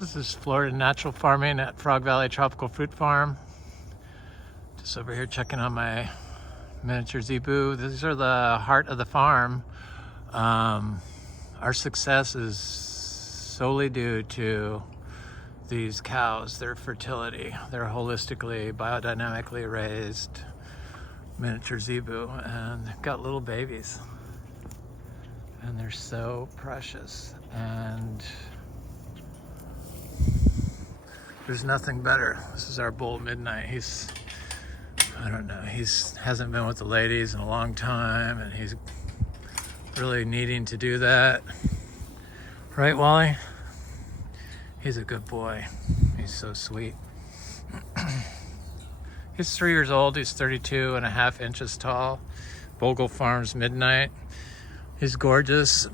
This is Florida Natural Farming at Frog Valley Tropical Fruit Farm. Just over here checking on my miniature Zebu. These are the heart of the farm. Our success is solely due to these cows, their fertility. They're holistically, biodynamically raised miniature Zebu, and they've got little babies. And they're so precious. And there's nothing better. This is our bull Midnight. I don't know, hasn't been with the ladies in a long time, and he's really needing to do that. Right, Wally? He's a good boy. He's so sweet. He's 3 years old. He's 32.5 inches tall. Bogle Farms Midnight. He's gorgeous.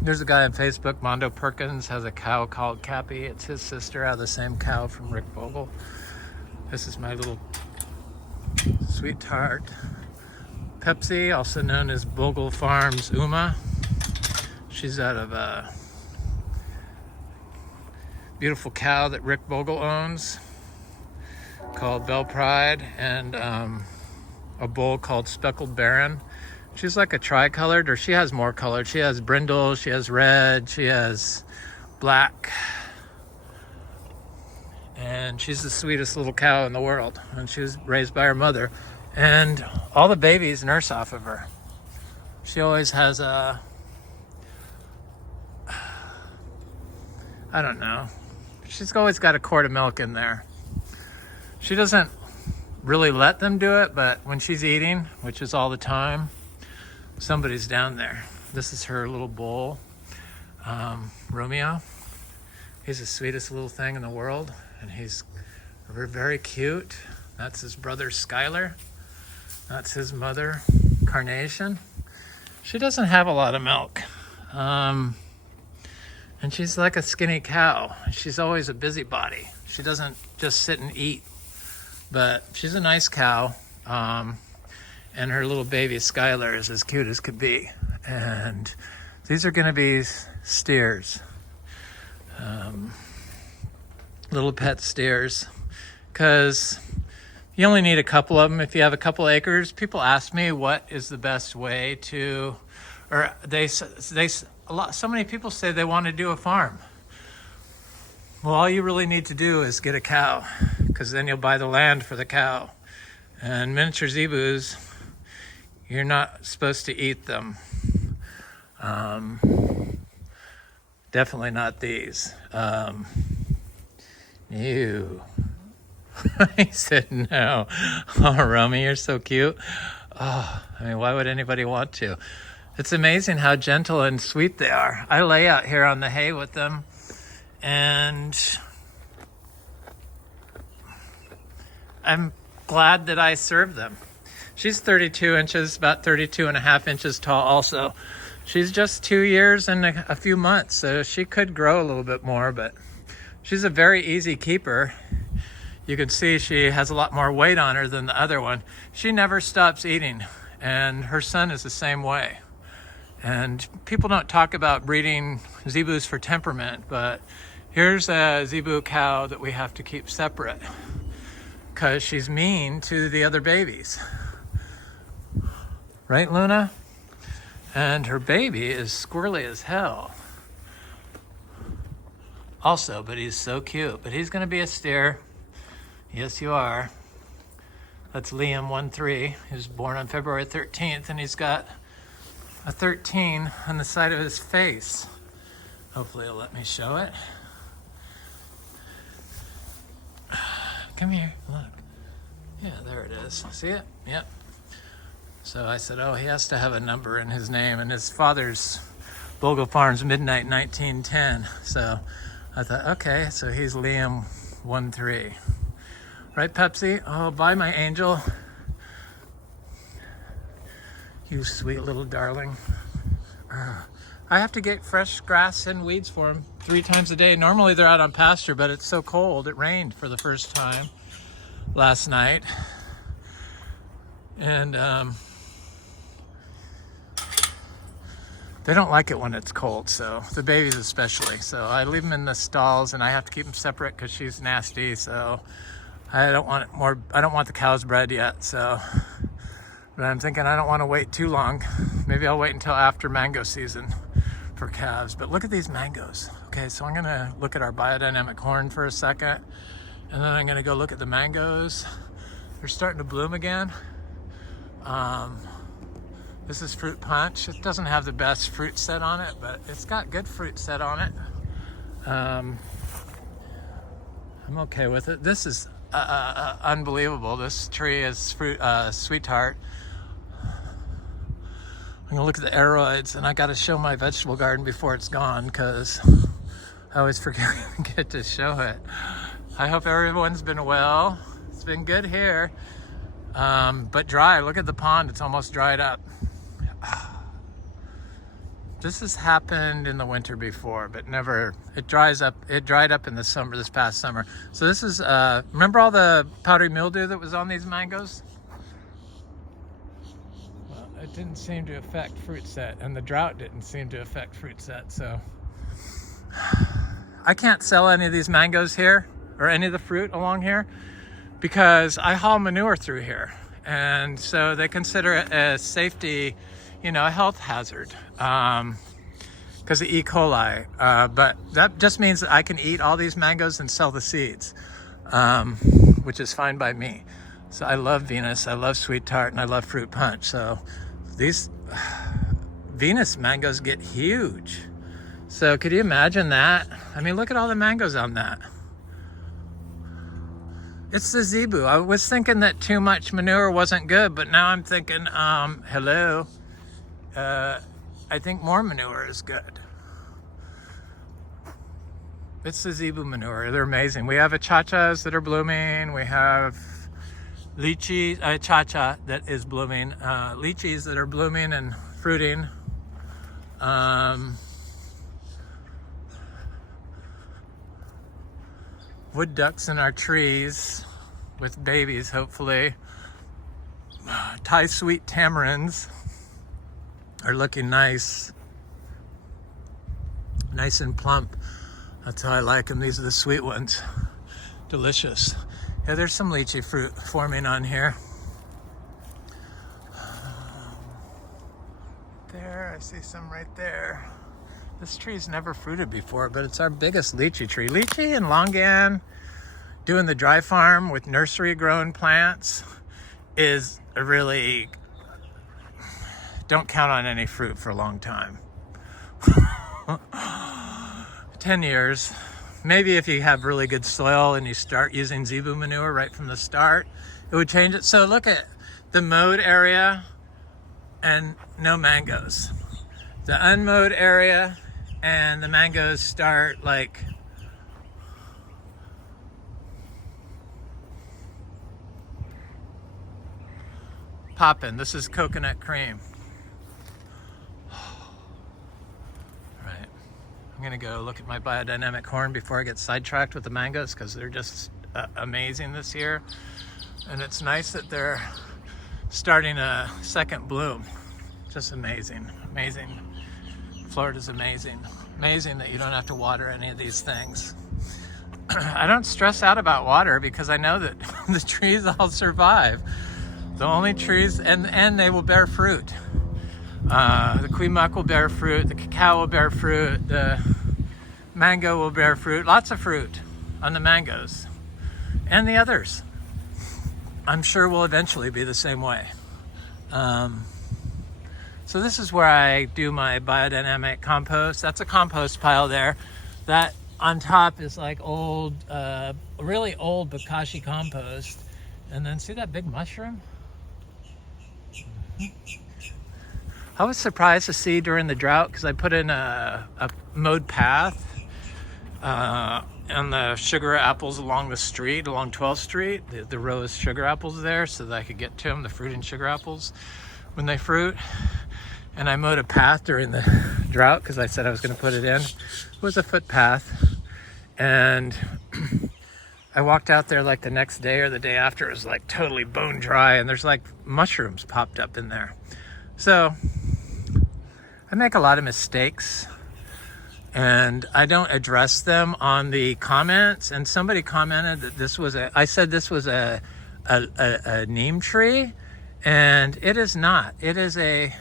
There's a guy on Facebook, Mondo Perkins, has a cow called Cappy. It's his sister out of the same cow from Rick Bogle. This is my little sweet tart. Pepsi, also known as Bogle Farms Uma. She's out of a beautiful cow that Rick Bogle owns called Belle Pride, and a bull called Speckled Baron. She's like a tricolored, or she has more color. She has brindle, she has red, she has black. And she's the sweetest little cow in the world. And she was raised by her mother. And all the babies nurse off of her. She always has I don't know. She's always got a quart of milk in there. She doesn't really let them do it, but when she's eating, which is all the time, somebody's down there. This is her little bull, Romeo. He's the sweetest little thing in the world, and he's very cute. That's his brother, Skylar. That's his mother, Carnation. She doesn't have a lot of milk. And she's like a skinny cow. She's always a busybody. She doesn't just sit and eat, but she's a nice cow. And her little baby Skylar is as cute as could be. And these are gonna be steers. Little pet steers, because you only need a couple of them if you have a couple acres. People ask me what is the best way to, or so many people say they want to do a farm. Well, all you really need to do is get a cow, because then you'll buy the land for the cow. And miniature Zebus, you're not supposed to eat them. Definitely not these. Ew. He said no. Oh, Romy, you're so cute. Oh, I mean, why would anybody want to? It's amazing how gentle and sweet they are. I lay out here on the hay with them, and I'm glad that I served them. She's 32 inches, about 32.5 inches tall also. She's just 2 years and a few months, so she could grow a little bit more, but she's a very easy keeper. You can see she has a lot more weight on her than the other one. She never stops eating, and her son is the same way. And people don't talk about breeding Zebus for temperament, but here's a Zebu cow that we have to keep separate because she's mean to the other babies. Right, Luna? And her baby is squirrely as hell. Also, but he's so cute. But he's gonna be a steer. Yes, you are. That's Liam 1-3. He was born on February 13th, and he's got a 13 on the side of his face. Hopefully he'll let me show it. Come here, look. Yeah, there it is. See it? Yep. So I said, oh, he has to have a number in his name, and his father's Bogle Farms Midnight 1910. So I thought, okay, so he's Liam 1-3. Right, Pepsi? Oh, bye, my angel. You sweet little darling. I have to get fresh grass and weeds for them 3 times a day. Normally they're out on pasture, but it's so cold. It rained for the first time last night. And They don't like it when it's cold, so the babies especially. So I leave them in the stalls, and I have to keep them separate because she's nasty. So I don't want more. I don't want the cows bred yet. So, but I'm thinking I don't want to wait too long. Maybe I'll wait until after mango season for calves. But look at these mangoes. Okay, so I'm gonna look at our biodynamic corn for a second, and then I'm gonna go look at the mangoes. They're starting to bloom again. This is fruit punch. It doesn't have the best fruit set on it, but it's got good fruit set on it. I'm okay with it. This is unbelievable. This tree is fruit, sweet tart. I'm gonna look at the aroids, and I gotta show my vegetable garden before it's gone because I always forget to show it. I hope everyone's been well. It's been good here, but dry. Look at the pond, it's almost dried up. This has happened in the winter before, but never, it dries up. It dried up in the summer, this past summer. So this is, remember all the powdery mildew that was on these mangoes? Well, it didn't seem to affect fruit set, and the drought didn't seem to affect fruit set, so. I can't sell any of these mangoes here, or any of the fruit along here, because I haul manure through here. And so they consider it a safety, you know, a health hazard because of E. coli. But that just means that I can eat all these mangoes and sell the seeds, which is fine by me. So I love Venus, I love sweet tart, and I love fruit punch. So these Venus mangoes get huge. So could you imagine that? I mean, look at all the mangoes on that. It's the Zebu. I was thinking that too much manure wasn't good, but now I'm thinking, hello. I think more manure is good. It's the Zebu manure. They're amazing. We have achachas that are blooming. We have lychees, achacha that is blooming. Lychees that are blooming and fruiting. Wood ducks in our trees with babies, hopefully. Thai sweet tamarins are looking nice. Nice and plump. That's how I like them. These are the sweet ones. Delicious. Yeah, there's some lychee fruit forming on here. There, I see some right there. This tree's never fruited before, but it's our biggest lychee tree. Lychee and longan, doing the dry farm with nursery grown plants is a really, don't count on any fruit for a long time. 10 years. Maybe if you have really good soil and you start using Zebu manure right from the start, it would change it. So look at the mowed area and no mangoes. The unmowed area and the mangoes start like popping. This is coconut cream. Right. I'm gonna go look at my biodynamic corn before I get sidetracked with the mangoes because they're just amazing this year. And it's nice that they're starting a second bloom. Just amazing, amazing. Florida's amazing. Amazing that you don't have to water any of these things. I don't stress out about water because I know that the trees all survive. The only trees, and they will bear fruit. The queemuck will bear fruit, the cacao will bear fruit, the mango will bear fruit, lots of fruit on the mangoes. And the others, I'm sure will eventually be the same way. So this is where I do my biodynamic compost. That's a compost pile there. That on top is like old, really old bokashi compost. And then see that big mushroom? I was surprised to see during the drought because I put in a mowed path on the sugar apples along the street, along 12th Street. The row of sugar apples there so that I could get to them, the fruit and sugar apples, when they fruit. And I mowed a path during the drought because I said I was going to put it in. It was a footpath. And I walked out there like the next day or the day after. It was like totally bone dry. And there's like mushrooms popped up in there. So I make a lot of mistakes and I don't address them on the comments. And somebody commented that this was I said this was a neem tree, and it is not. It is I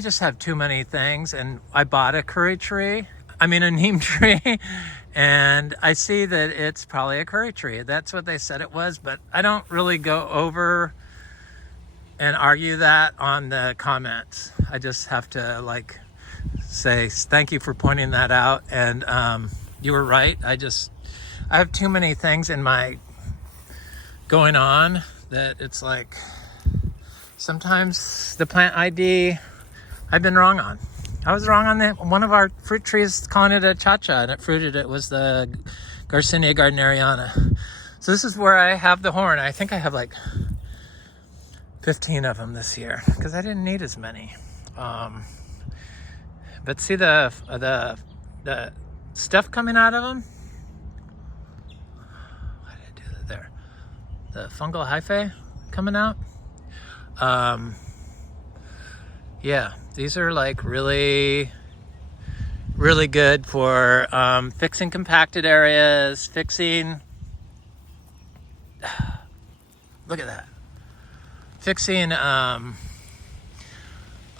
just have too many things, and I bought a a neem tree, and I see that it's probably a curry tree. That's what they said it was, but I don't really go over and argue that on the comments. I just have to like say thank you for pointing that out, and you were right. I have too many things in my going on that it's like sometimes the plant ID I've been wrong on. I was wrong on one of our fruit trees, calling it a cha-cha, and it fruited. It was the Garcinia gardneriana. So this is where I have the horn. I think I have like 15 of them this year because I didn't need as many. But see the stuff coming out of them? Why did I do that there? The fungal hyphae coming out? Yeah, these are like really, really good for fixing compacted areas, fixing, look at that, fixing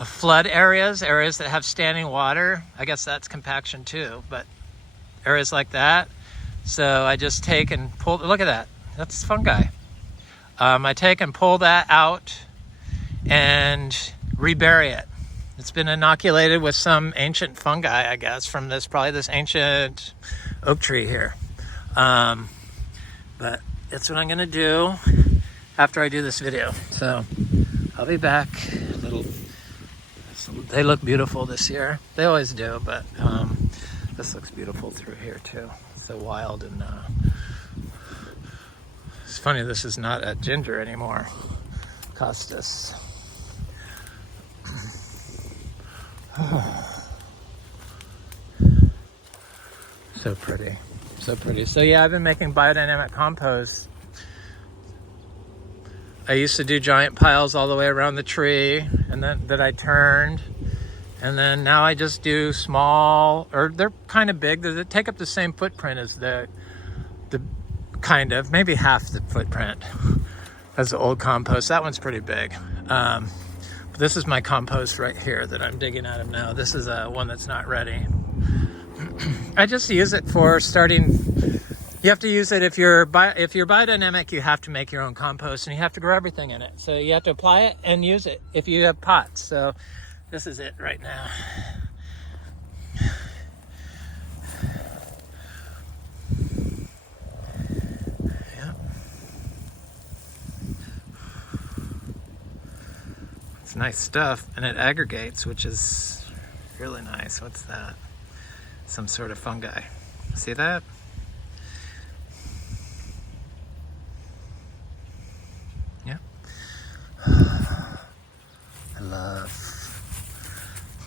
flood areas that have standing water. I guess that's compaction too, but areas like that. So I just take and pull, look at that, that's fungi. I take and pull that out and rebury it. It's been inoculated with some ancient fungi, I guess, from probably this ancient oak tree here. But that's what I'm gonna do after I do this video. So I'll be back. They look beautiful this year. They always do, but this looks beautiful through here too. So wild, and it's funny, this is not a ginger anymore. Costus. So pretty, so pretty. So yeah, I've been making biodynamic compost. I used to do giant piles all the way around the tree, and then that I turned, and then now I just do small, or they're kind of big. They take up the same footprint as the kind of, maybe half the footprint as the old compost. That one's pretty big. This is my compost right here that I'm digging out of now. This is one that's not ready. I just use it for starting. You have to use it if you're biodynamic. You have to make your own compost, and you have to grow everything in it. So you have to apply it and use it if you have pots. So this is it right now. Yep. It's nice stuff, and it aggregates, which is really nice. What's that? Some sort of fungi. See that? Yeah. I love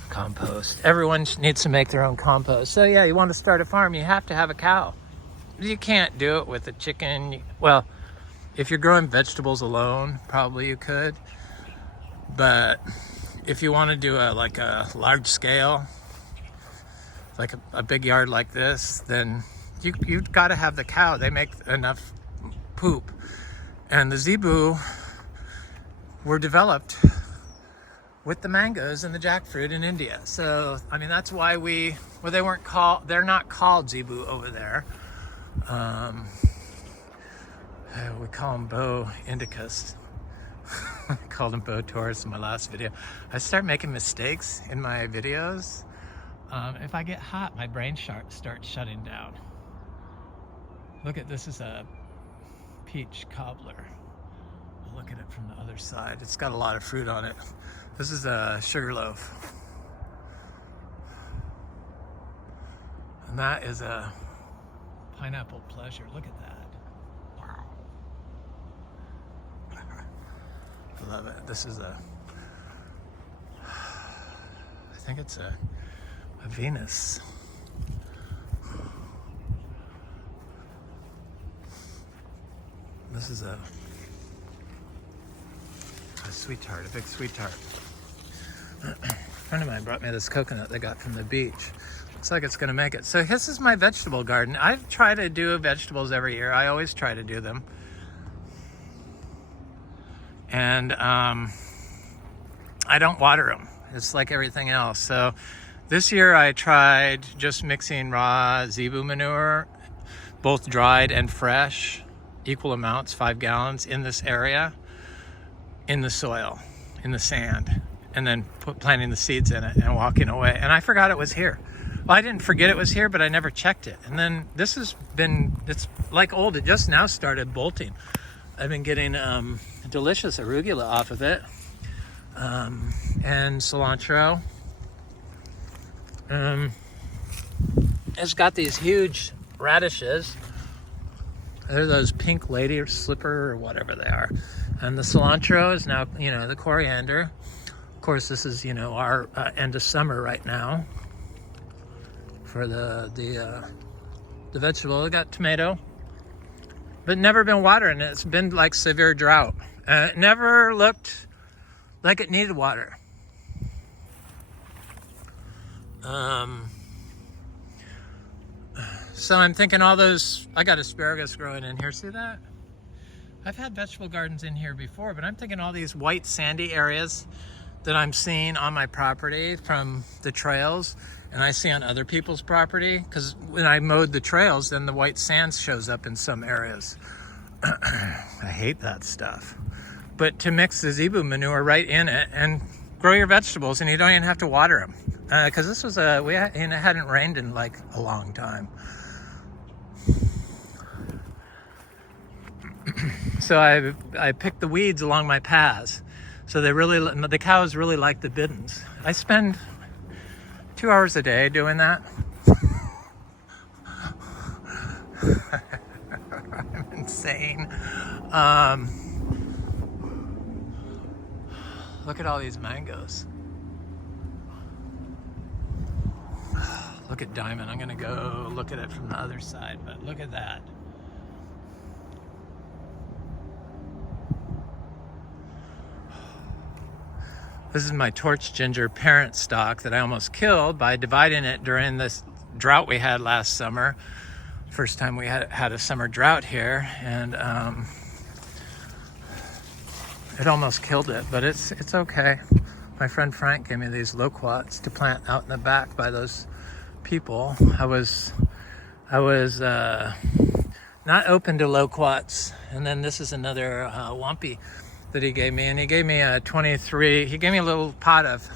compost. Everyone needs to make their own compost. So yeah, you want to start a farm, you have to have a cow. You can't do it with a chicken. Well, if you're growing vegetables alone, probably you could. But if you want to do a large scale, like a big yard like this, then you've got to have the cow. They make enough poop. And the Zebu were developed with the mangoes and the jackfruit in India. So, I mean, that's why they're not called Zebu over there. We call them Bo Indicus. I called them Bo Taurus in my last video. I start making mistakes in my videos. If I get hot, my brain starts shutting down. Look at this, is a peach cobbler. I'll look at it from the other side. It's got a lot of fruit on it. This is a sugarloaf. And that is a pineapple pleasure. Look at that. Wow. I love it. This is I think it's a Venus. This is a sweetheart, a big sweetheart. friend of mine brought me this coconut they got from the beach. Looks like it's gonna make it. So this is my vegetable garden. I try to do vegetables every year. I always try to do them. And I don't water them. It's like everything else. So this year I tried just mixing raw Zebu manure, both dried and fresh, equal amounts, 5 gallons in this area, in the soil, in the sand, and then planting the seeds in it and walking away. And I forgot it was here. Well, I didn't forget it was here, but I never checked it. And then this has been, it's like old, it just now started bolting. I've been getting delicious arugula off of it, and cilantro. It's got these huge radishes. They're those pink lady or slipper or whatever they are. And the cilantro is now, you know, the coriander. Of course, this is, you know, our end of summer right now for the vegetable. I got tomato, but never been watering it. It's been like severe drought. It never looked like it needed water. So I'm thinking all those, I got asparagus growing in here, see that? I've had vegetable gardens in here before, but I'm thinking all these white sandy areas that I'm seeing on my property from the trails, and I see on other people's property, because when I mowed the trails, then the white sand shows up in some areas. I hate that stuff. But to mix the Zebu manure right in it and grow your vegetables, and you don't even have to water them. Because this was it hadn't rained in like a long time. So I picked the weeds along my paths. So the cows really like the bidens. I spend 2 hours a day doing that. I'm insane. Look at all these mangoes. Look at Diamond. I'm gonna go look at it from the other side, but look at that. This is my torch ginger parent stock that I almost killed by dividing it during this drought we had last summer. First time we had a summer drought here, and it almost killed it, but it's okay. My friend Frank gave me these loquats to plant out in the back by those people. I was not open to loquats, and then this is another wampy that he gave me, and he gave me a 23. He gave me a little pot of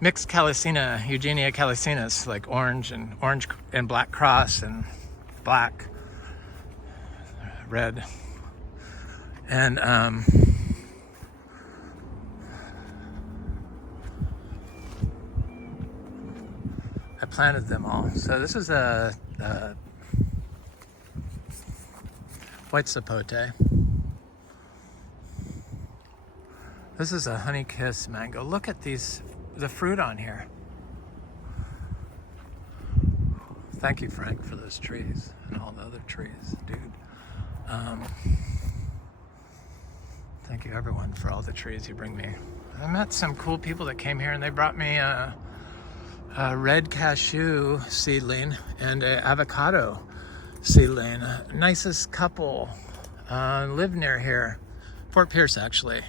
mixed calycina, Eugenia calicinus, like orange and black cross and black, red, and I planted them all. So this is a white sapote. This is a honey kiss mango. Look at the fruit on here. Thank you, Frank, for those trees and all the other trees, dude. Thank you, everyone, for all the trees you bring me. I met some cool people that came here, and they brought me a red cashew seedling and an avocado seedling. Nicest couple live near here. Fort Pierce, actually.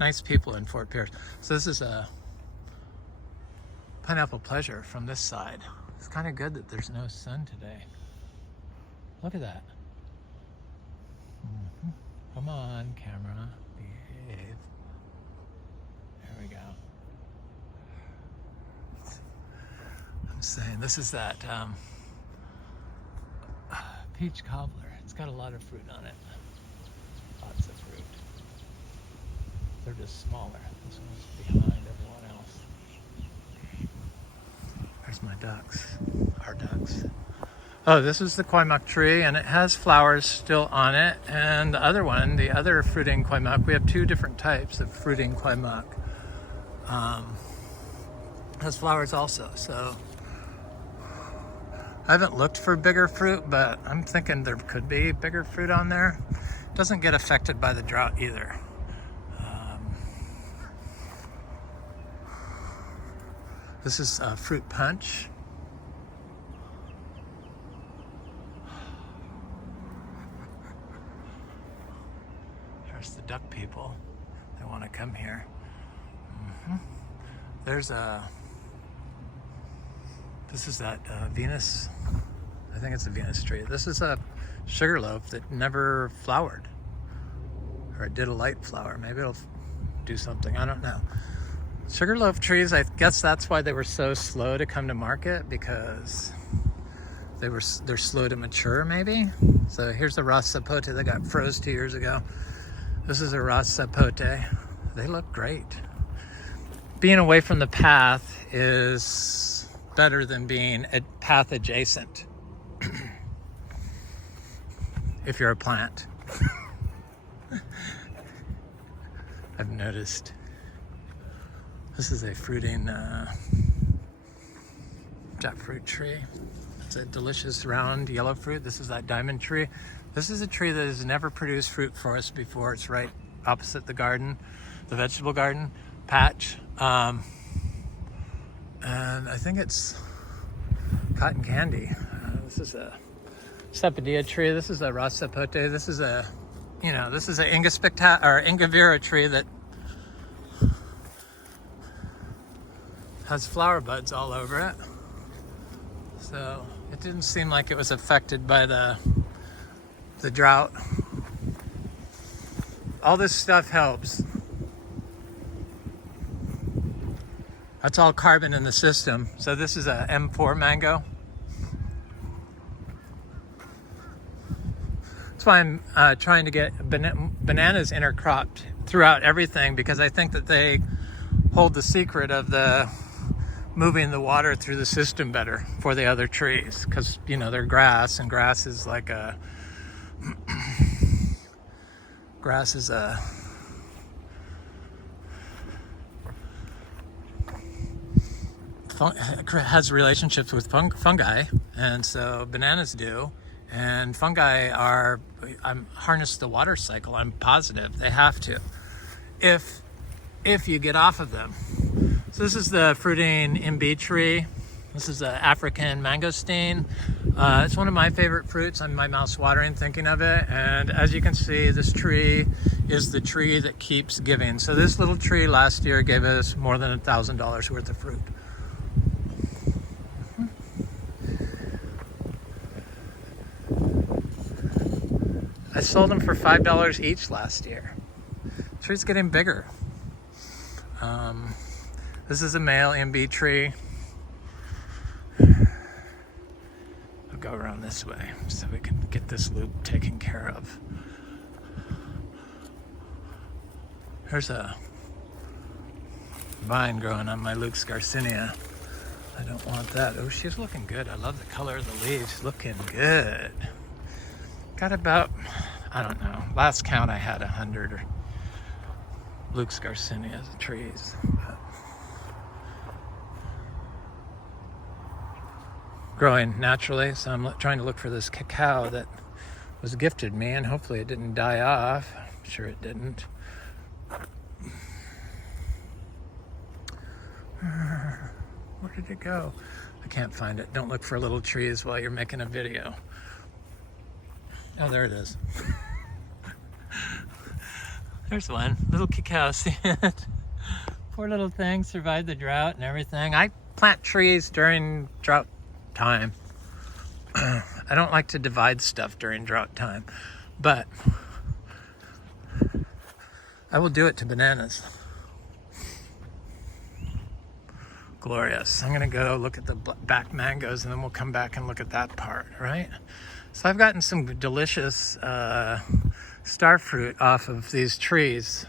Nice people in Fort Pierce. So this is a pineapple pleasure from this side. It's kind of good that there's no sun today. Look at that. Come on, camera. Behave. There we go. I'm saying this is that peach cobbler. It's got a lot of fruit on it. Lots of fruit. They're just smaller. This one's behind everyone else. There's my ducks. Our ducks. Oh, this is the koimak tree, and it has flowers still on it. And the other one, the other fruiting koimak, we have two different types of fruiting koimak. Has flowers also. So I haven't looked for bigger fruit, but I'm thinking there could be bigger fruit on there. Doesn't get affected by the drought either. This is fruit punch. There's the duck people. They want to come here. There's this is that Venus, I think it's a Venus tree. This is a sugarloaf that never flowered. Or it did a light flower. Maybe it'll do something, I don't know. Sugarloaf trees, I guess that's why they were so slow to come to market, because they're slow to mature maybe. So here's the Ras Sapote that got froze 2 years ago. This is a Ras Sapote. They look great. Being away from the path is better than being path adjacent if you're a plant. I've noticed. This is a fruiting jackfruit tree. It's a delicious round yellow fruit. This is that diamond tree. This is a tree that has never produced fruit for us before. It's right opposite the garden, the vegetable garden patch. And I think it's cotton candy. This is a Cepadilla tree. This is a Ras Sapote. This is a, this is an Inga Vero tree that has flower buds all over it. So it didn't seem like it was affected by the drought. All this stuff helps. That's all carbon in the system. So this is a M4 mango. That's why I'm trying to get bananas intercropped throughout everything, because I think that they hold the secret of the moving the water through the system better for the other trees, because they're grass, and grass is like a has relationships with fungi, and so bananas do, and fungi harness the water cycle. I'm positive they have to, if you get off of them. So this is the fruiting MB tree. This is the African mangosteen. It's one of my favorite fruits. My mouth's watering thinking of it. And as you can see, this tree is the tree that keeps giving. So this little tree last year gave us more than $1,000 worth of fruit. I sold them for $5 each last year. The tree's getting bigger. This is a male MB tree. I'll go around this way so we can get this loop taken care of. There's a vine growing on my Luke's Garcinia. I don't want that. Oh, she's looking good. I love the color of the leaves. Looking good. Got about, I don't know, last count I had 100 Luke's Garcinia trees. Growing naturally, so I'm trying to look for this cacao that was gifted me, and hopefully it didn't die off. I'm sure it didn't. Where did it go? I can't find it. Don't look for little trees while you're making a video. Oh, there it is. There's one. Little cacao, see it? Poor little thing, survived the drought and everything. I plant trees during drought time. I don't like to divide stuff during drought time, but I will do it to bananas. Glorious. I'm gonna go look at the back mangoes, and then we'll come back and look at that part, right? So I've gotten some delicious star fruit off of these trees.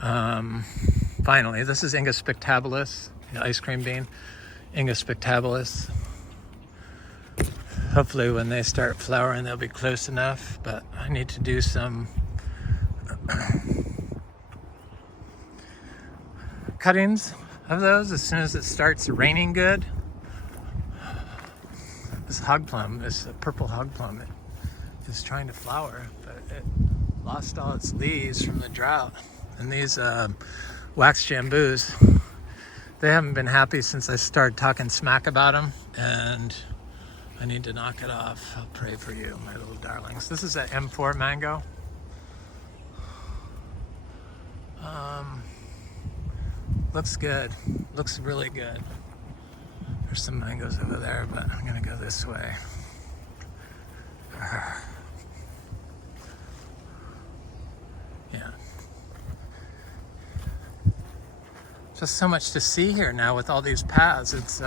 Finally, this is Inga spectabilis, the ice cream bean. Inga spectabilis. Hopefully when they start flowering they'll be close enough, but I need to do some cuttings of those as soon as it starts raining good. This hog plum, this purple hog plum, it is trying to flower, but it lost all its leaves from the drought. And these wax jambus, They haven't been happy since I started talking smack about them, and I need to knock it off. I'll pray for you, my little darlings. This is an M4 mango. Looks good. Looks really good. There's some mangoes over there, but I'm gonna go this way. Yeah. Just so much to see here now with all these paths. It's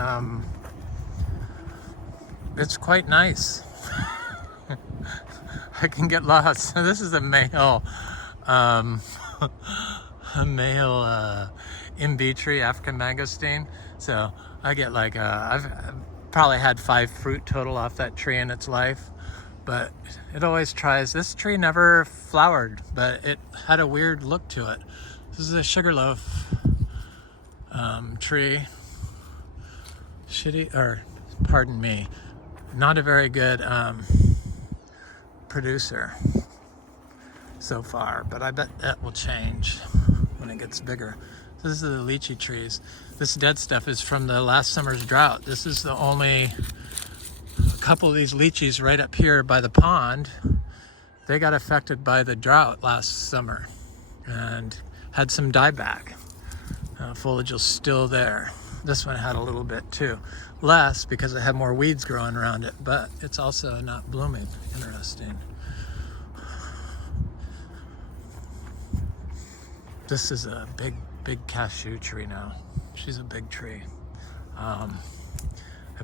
quite nice. I can get lost. This is a male, MB tree, African mangosteen. So I get like, I've probably had 5 fruit total off that tree in its life, but it always tries. This tree never flowered, but it had a weird look to it. This is a sugarloaf tree. Pardon me, not a very good producer so far, but I bet that will change when it gets bigger. This is the lychee trees. This dead stuff is from the last summer's drought. This is the only couple of these lychees right up here by the pond. They got affected by the drought last summer and had some dieback. Foliage is still there. This one had a little bit too. Less because it had more weeds growing around it, but it's also not blooming. Interesting. This is a big cashew tree now. She's a big tree. I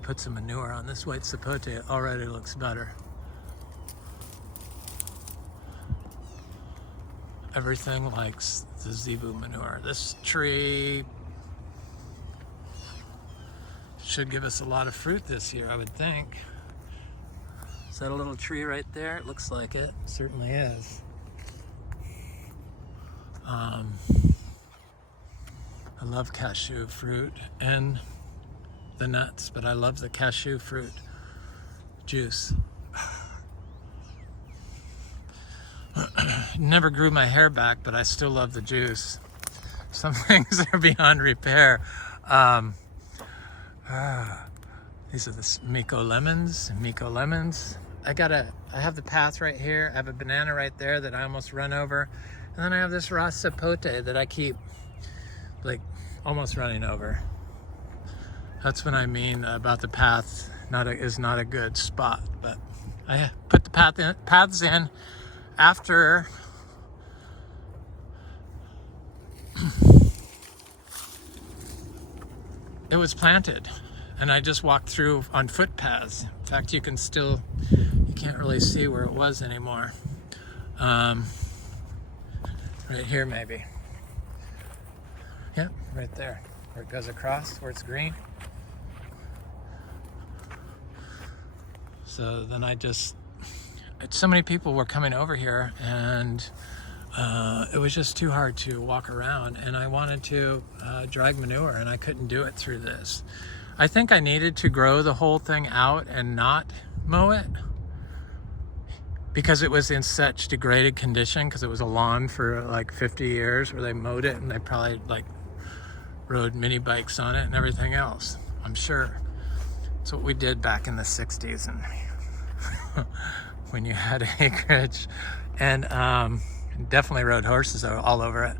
put some manure on this white sapote. It already looks better. Everything likes the Zebu manure. This tree should give us a lot of fruit this year, I would think. Is that a little tree right there? It looks like it. It certainly is. I love cashew fruit and the nuts, but I love the cashew fruit juice. Never grew my hair back, but I still love the juice. Some things are beyond repair. These are the Miko lemons. I have the path right here. I have a banana right there that I almost run over. And then I have this raw sapote that I keep like almost running over. That's what I mean about the path is not a good spot. But I put the paths in after it was planted, and I just walked through on footpaths. In fact, you can't really see where it was anymore. Right here maybe. Yep, right there, where it goes across, where it's green. So then so many people were coming over here, and it was just too hard to walk around, and I wanted to drag manure, and I couldn't do it through this. I think I needed to grow the whole thing out and not mow it, because it was in such degraded condition, because it was a lawn for like 50 years where they mowed it and they probably like rode mini bikes on it and everything else, I'm sure. That's what we did back in the 60s and when you had acreage, and definitely rode horses all over it.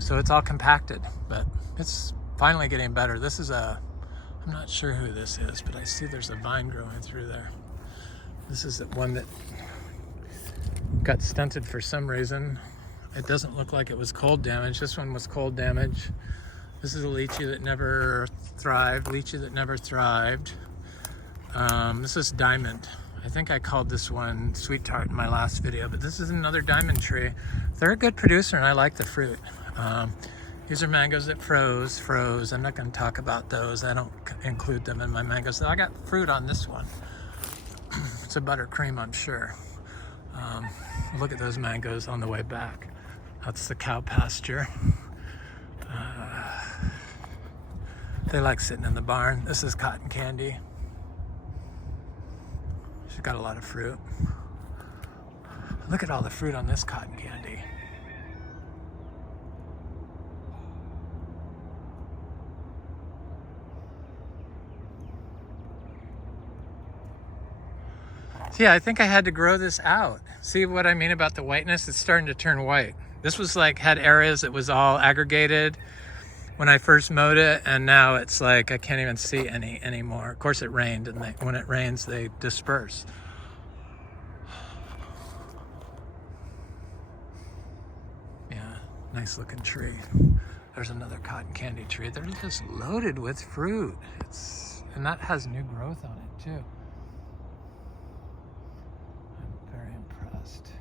So it's all compacted, but it's finally getting better. I'm not sure who this is, but I see there's a vine growing through there. This is the one that got stunted for some reason. It doesn't look like it was cold damage. This one was cold damage. This is a lychee that never thrived. This is diamond. I think I called this one sweet tart in my last video, but this is another diamond tree. They're a good producer and I like the fruit. These are mangoes that froze. I'm not going to talk about those. I don't include them in my mangoes. So I got fruit on this one. It's a buttercream, I'm sure. Look at those mangoes on the way back. That's the cow pasture. They like sitting in the barn. This is cotton candy. She's got a lot of fruit. Look at all the fruit on this cotton candy. So yeah, I think I had to grow this out. See what I mean about the whiteness? It's starting to turn white. This was like, had areas that was all aggregated when I first mowed it, and now it's like I can't even see any anymore. Of course it rained, and when it rains they disperse. Yeah, nice looking tree. There's another cotton candy tree. They're just loaded with fruit. And that has new growth on it too. I'm very impressed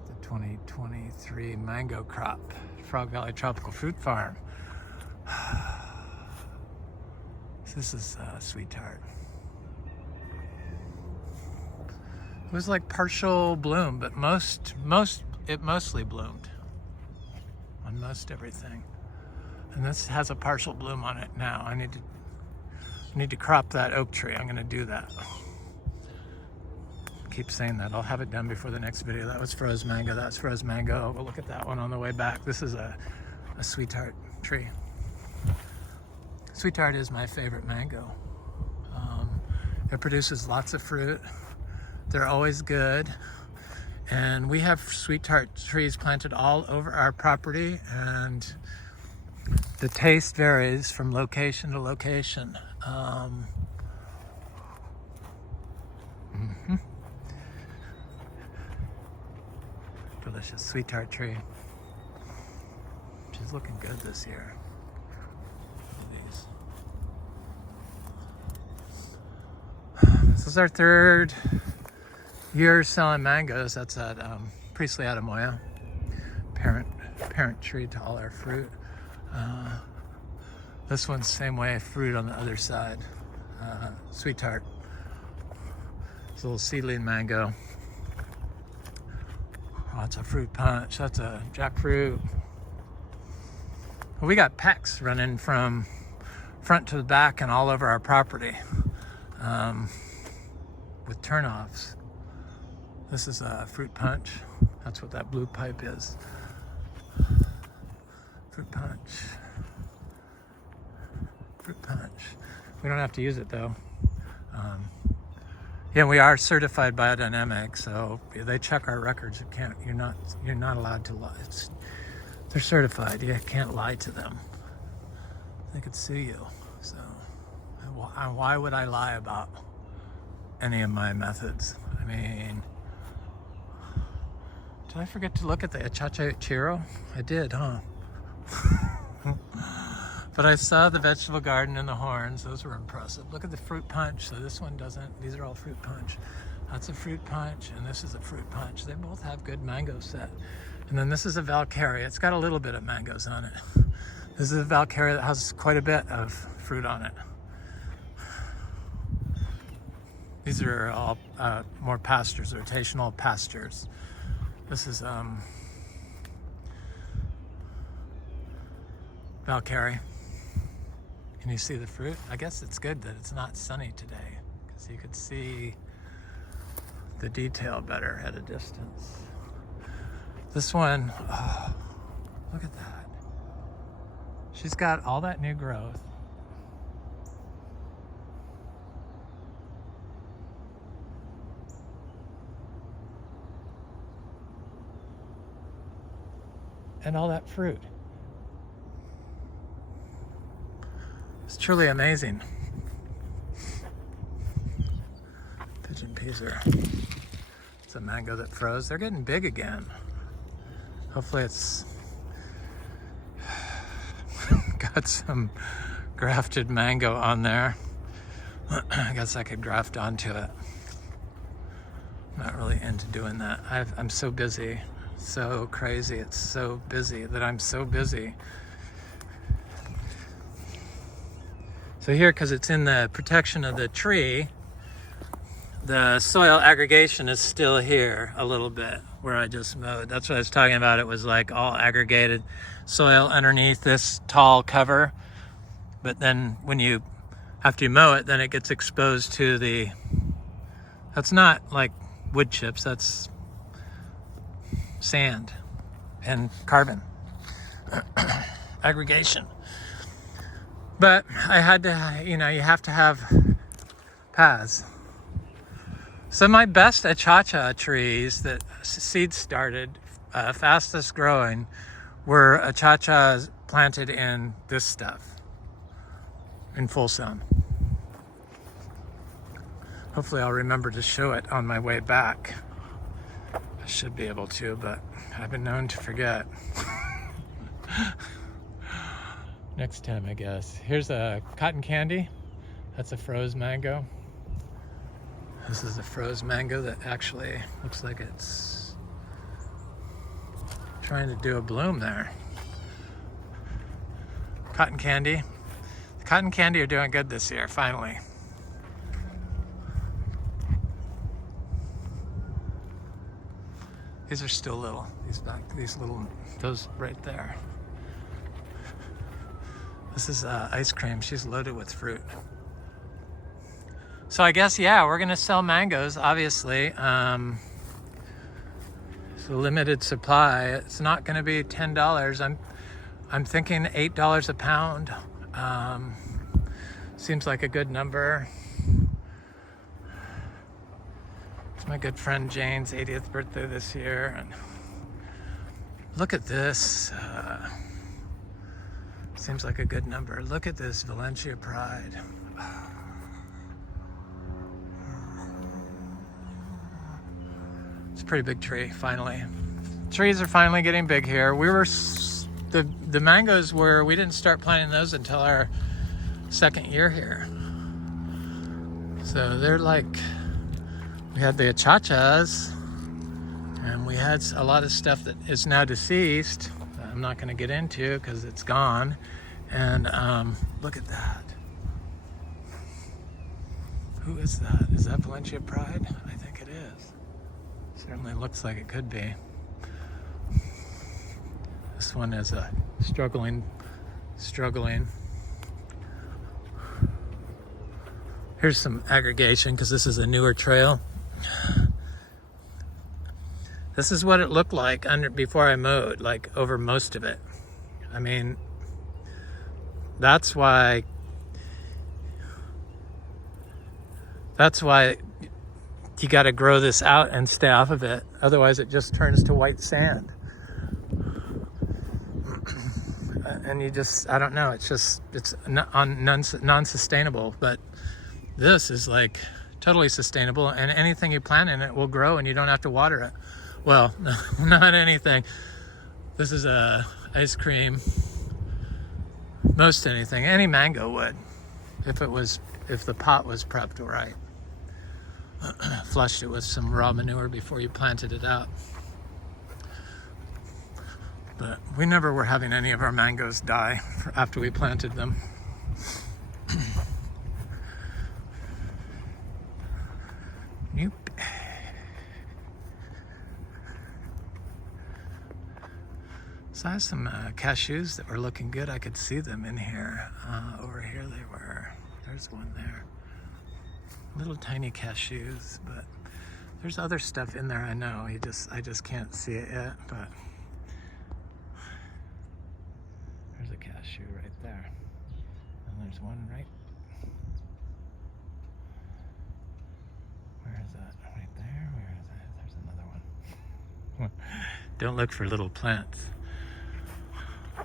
with the 2023 mango crop. Frog Valley Tropical Fruit Farm. This is sweetheart. It was like partial bloom, but it mostly bloomed on most everything. And this has a partial bloom on it now. I need to crop that oak tree. I'm gonna do that. Keep saying that. I'll have it done before the next video. That was froze mango. That's froze mango. We'll look at that one on the way back. This is a sweetheart tree. Sweetheart is my favorite mango. It produces lots of fruit. They're always good. And we have sweetheart trees planted all over our property, and the taste varies from location to location. Delicious sweetheart tree. She's looking good this year. This is our third year selling mangoes. That's at Priestley Adamoya. Parent tree to all our fruit. This one's same way, fruit on the other side. Sweetheart. It's a little seedling mango. Oh, that's a fruit punch. That's a jackfruit. We got pecks running from front to the back and all over our property with turnoffs. This is a fruit punch. That's what that blue pipe is. Fruit punch. Fruit punch. We don't have to use it though. Yeah, we are certified Biodynamic, so they check our records. You're not allowed to lie. They're certified. You can't lie to them. They could sue you. So why would I lie about any of my methods? I mean, did I forget to look at the Achachairu? I did, huh? But I saw the vegetable garden and the horns. Those were impressive. Look at the fruit punch. So this one doesn't. These are all fruit punch. That's a fruit punch, and this is a fruit punch. They both have good mango set. And then this is a Valkyrie. It's got a little bit of mangoes on it. This is a Valkyrie that has quite a bit of fruit on it. These are all more pastures, rotational pastures. This is Valkyrie. Can you see the fruit? I guess it's good that it's not sunny today, because you could see the detail better at a distance. This one, oh, look at that. She's got all that new growth. And all that fruit. It's truly amazing. Pigeon peas are, it's a mango that froze. They're getting big again. Hopefully it's got some grafted mango on there. I guess I could graft onto it. Not really into doing that. I'm so busy, so crazy. It's so busy that I'm so busy. So here, because it's in the protection of the tree, the soil aggregation is still here a little bit where I just mowed. That's what I was talking about. It was like all aggregated soil underneath this tall cover. But then after you mow it, then it gets exposed to that's not like wood chips, that's sand and carbon aggregation. But I had to, you have to have paths. So my best achacha trees that seed started, fastest growing, were achachas planted in this stuff, in full sun. Hopefully I'll remember to show it on my way back. I should be able to, but I've been known to forget. Next time, I guess. Here's a cotton candy. That's a froze mango. This is a froze mango that actually looks like it's trying to do a bloom there. Cotton candy. The cotton candy are doing good this year, finally. These are still little. Those right there. This is ice cream. She's loaded with fruit. So I guess, yeah, we're gonna sell mangoes, obviously. It's a limited supply. It's not gonna be $10. I'm thinking $8 a pound. Seems like a good number. It's my good friend Jane's 80th birthday this year. And look at this. Seems like a good number. Look at this Valencia Pride. It's a pretty big tree, finally. Trees are finally getting big here. The mangoes we didn't start planting those until our second year here. So they're like, we had the achachas, and we had a lot of stuff that is now deceased. I'm not going to get into because it's gone. And look at that. Who is that? Is that Valencia Pride? I think it is. Certainly looks like it could be. This one is a struggling. Here's some aggregation because this is a newer trail. This is what it looked like before I mowed, like over most of it. I mean, that's why you got to grow this out and stay off of it. Otherwise it just turns to white sand. And you just, I don't know, it's non-sustainable. But this is like totally sustainable, and anything you plant in it will grow and you don't have to water it. Well, not anything. This is a ice cream. Most anything, any mango would, if the pot was prepped right. Flushed it with some raw manure before you planted it out. But we never were having any of our mangoes die after we planted them. Nope. So I have some cashews that were looking good. I could see them in here. Over here they were. There's one there. Little tiny cashews, but there's other stuff in there. I know. I just can't see it yet. But there's a cashew right there, and there's one right. Where is that? Right there. Where is that? There's another one. Don't look for little plants.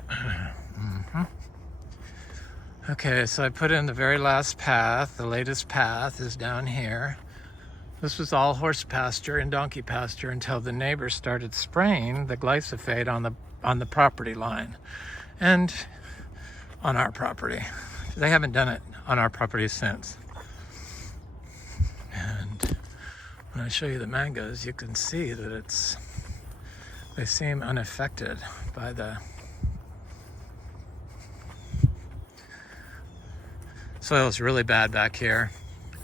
Mm-hmm. Okay, so I put in the very last path. The latest path is down here. This was all horse pasture and donkey pasture until the neighbors started spraying the glyphosate on the property line and on our property. They haven't done it on our property since. And when I show you the mangoes, you can see that they seem unaffected by the soil. Is really bad back here.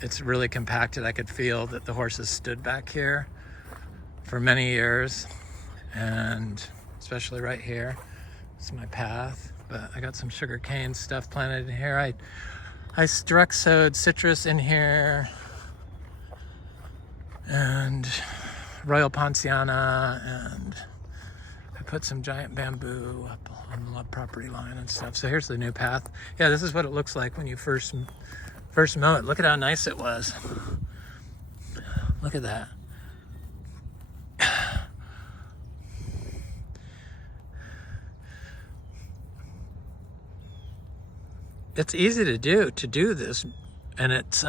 It's really compacted. I could feel that the horses stood back here for many years, and especially right here. It's my path, but I got some sugar cane stuff planted in here. I direct sowed citrus in here, and Royal Ponciana, and I put some giant bamboo up on the property line and stuff. So here's the new path. Yeah, this is what it looks like when you first mow it. Look at how nice it was. Look at that. It's easy to do this, and it's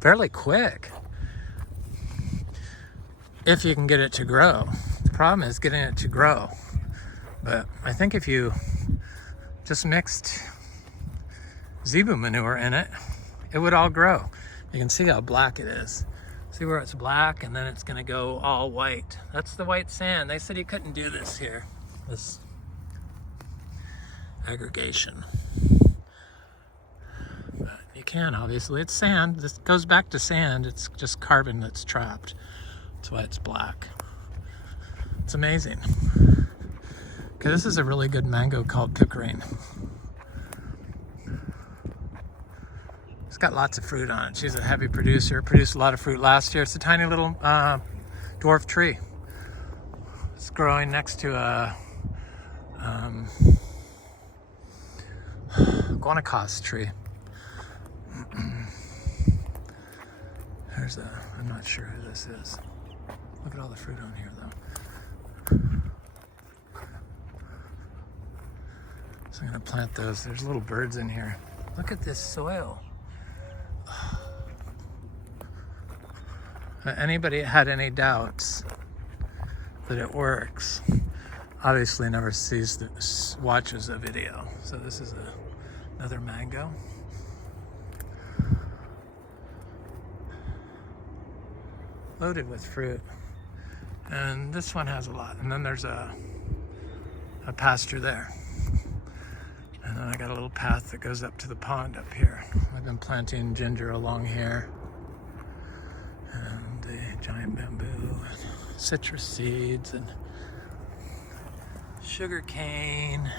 fairly quick if you can get it to grow. The problem is getting it to grow. But I think if you just mixed Zebu manure in it, it would all grow. You can see how black it is. See where it's black, and then it's gonna go all white. That's the white sand. They said you couldn't do this here, this aggregation. But you can, obviously. It's sand. This goes back to sand. It's just carbon that's trapped. That's why it's black. It's amazing. Okay, this is a really good mango called Pickering. It's got lots of fruit on it. She's a heavy producer. Produced a lot of fruit last year. It's a tiny little dwarf tree. It's growing next to a guanacaste tree. I'm not sure who this is. Look at all the fruit on here though. So I'm gonna plant those. There's little birds in here. Look at this soil. Anybody had any doubts that it works, obviously never watches the video. So this is another mango. Loaded with fruit. And this one has a lot. And then there's a pasture there. And then I got a little path that goes up to the pond up here. I've been planting ginger along here. And a giant bamboo, and citrus seeds, and sugar cane.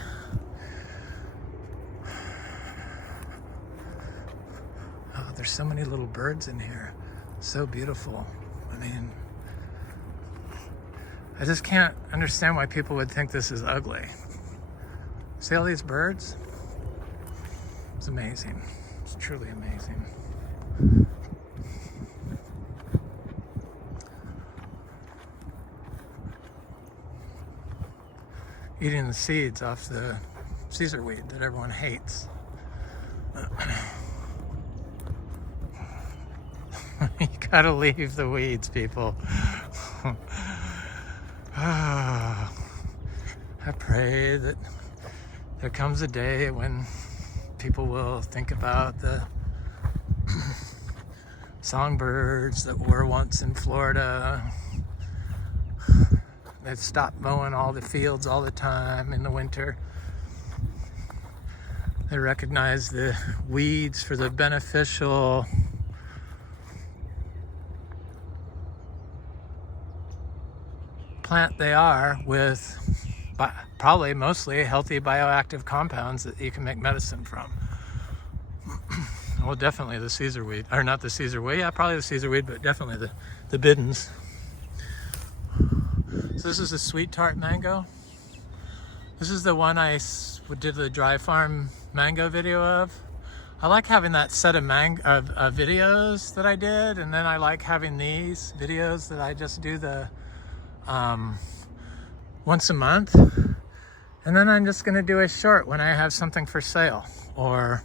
Oh, there's so many little birds in here. So beautiful. I mean, I just can't understand why people would think this is ugly. See all these birds? It's amazing. It's truly amazing. Eating the seeds off the Caesar weed that everyone hates. You gotta leave the weeds, people. I pray that there comes a day when people will think about the songbirds that were once in Florida. They've stopped mowing all the fields all the time in the winter. They recognize the weeds for the beneficial plant they are, with probably mostly healthy bioactive compounds that you can make medicine from. Well, definitely the Caesar weed, or not the Caesar weed, yeah, probably the Caesar weed, but definitely the Biddens. So this is a sweet tart mango. This is the one I did the dry farm mango video of. I like having that set of videos that I did, and then I like having these videos that I just do the once a month, and then I'm just gonna do a short when I have something for sale, or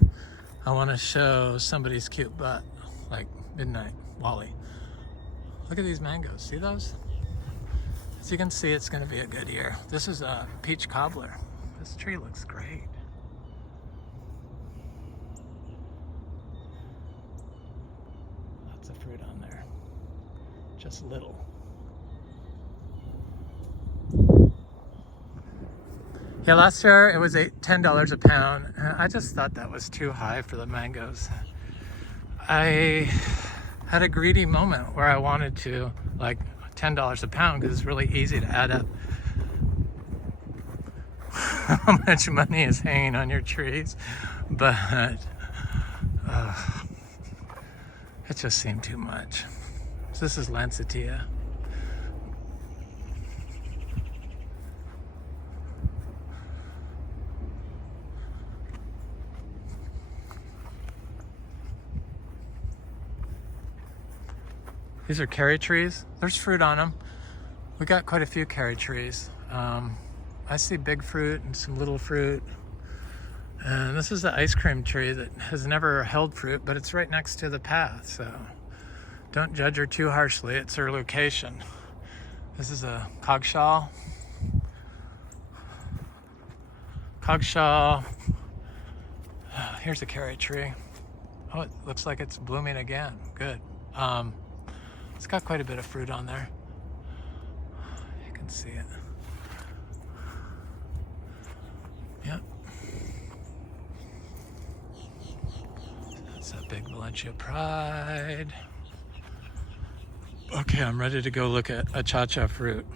I want to show somebody's cute butt, like Midnight Wally. Look at these mangoes, see those? As you can see, it's gonna be a good year. This is a peach cobbler. This tree looks great. Lots of fruit on there, just little. Yeah, last year it was $10 a pound. I just thought that was too high for the mangoes. I had a greedy moment where I wanted to, like, $10 a pound, because it's really easy to add up how much money is hanging on your trees, but it just seemed too much. So this is Lancettia. These are cherry trees. There's fruit on them. We got quite a few cherry trees. I see big fruit and some little fruit. And this is the ice cream tree that has never held fruit, but it's right next to the path, so don't judge her too harshly. It's her location. This is a coggshall. Coggshall. Here's a cherry tree. Oh, it looks like it's blooming again. Good. It's got quite a bit of fruit on there. You can see it. Yep. That's a big Valencia Pride. Okay, I'm ready to go look at achacha fruit.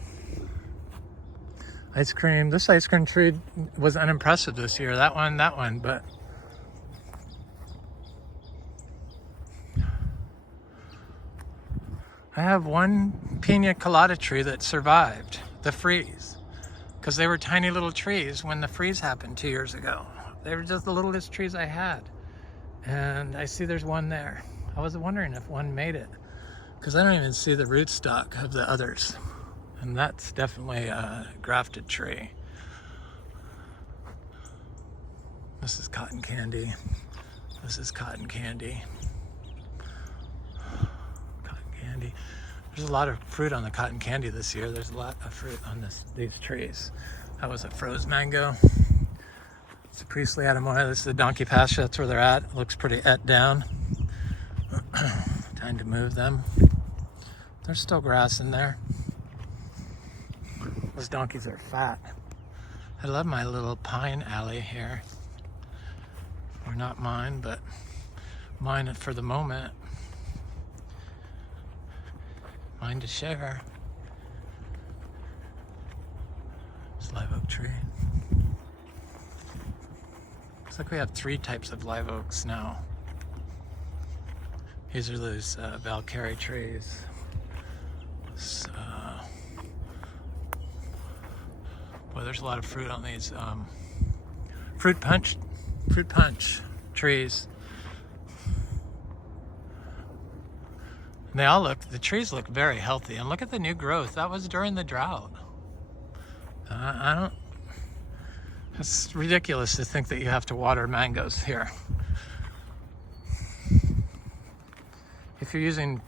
Ice cream. This ice cream tree was unimpressive this year. That one, but I have one pina colada tree that survived the freeze because they were tiny little trees when the freeze happened 2 years ago. They were just the littlest trees I had. And I see there's one there. I was wondering if one made it because I don't even see the rootstock of the others. And that's definitely a grafted tree. This is cotton candy. This is cotton candy. Cotton candy. There's a lot of fruit on the cotton candy this year. There's a lot of fruit on these trees. That was a froze mango. It's a Priestley Adamoya. This is the donkey pasture. That's where they're at. It looks pretty et down. Time to move them. There's still grass in there. Those donkeys are fat. I love my little pine alley here. Or not mine, but mine for the moment. Mine to share. This live oak tree. Looks like we have 3 types of live oaks now. These are those Valkyrie trees. Boy, there's a lot of fruit on these fruit punch trees. And they all the trees look very healthy. And look at the new growth. That was during the drought. It's ridiculous to think that you have to water mangoes here. If you're using,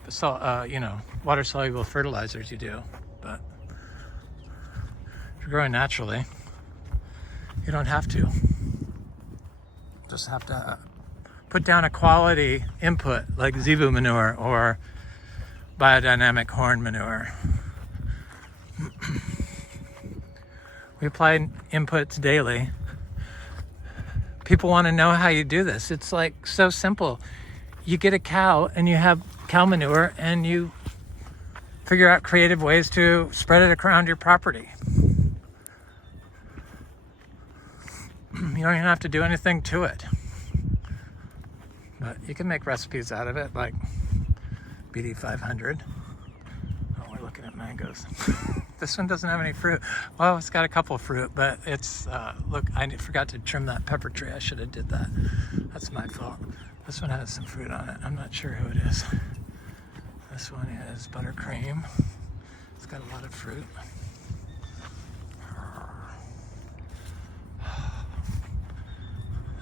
water-soluble fertilizers, you do. But if you're growing naturally, you don't have to. Just have to put down a quality input like Zebu manure or biodynamic corn manure. We apply inputs daily. People want to know how you do this. It's like so simple. You get a cow and you have cow manure and you figure out creative ways to spread it around your property. You don't even have to do anything to it. But you can make recipes out of it, like BD 500. Oh, we're looking at mangoes. This one doesn't have any fruit. Well, it's got a couple of fruit, but it's, look, I forgot to trim that pepper tree. I should have did that. That's my fault. This one has some fruit on it. I'm not sure who it is. This one is buttercream. It's got a lot of fruit.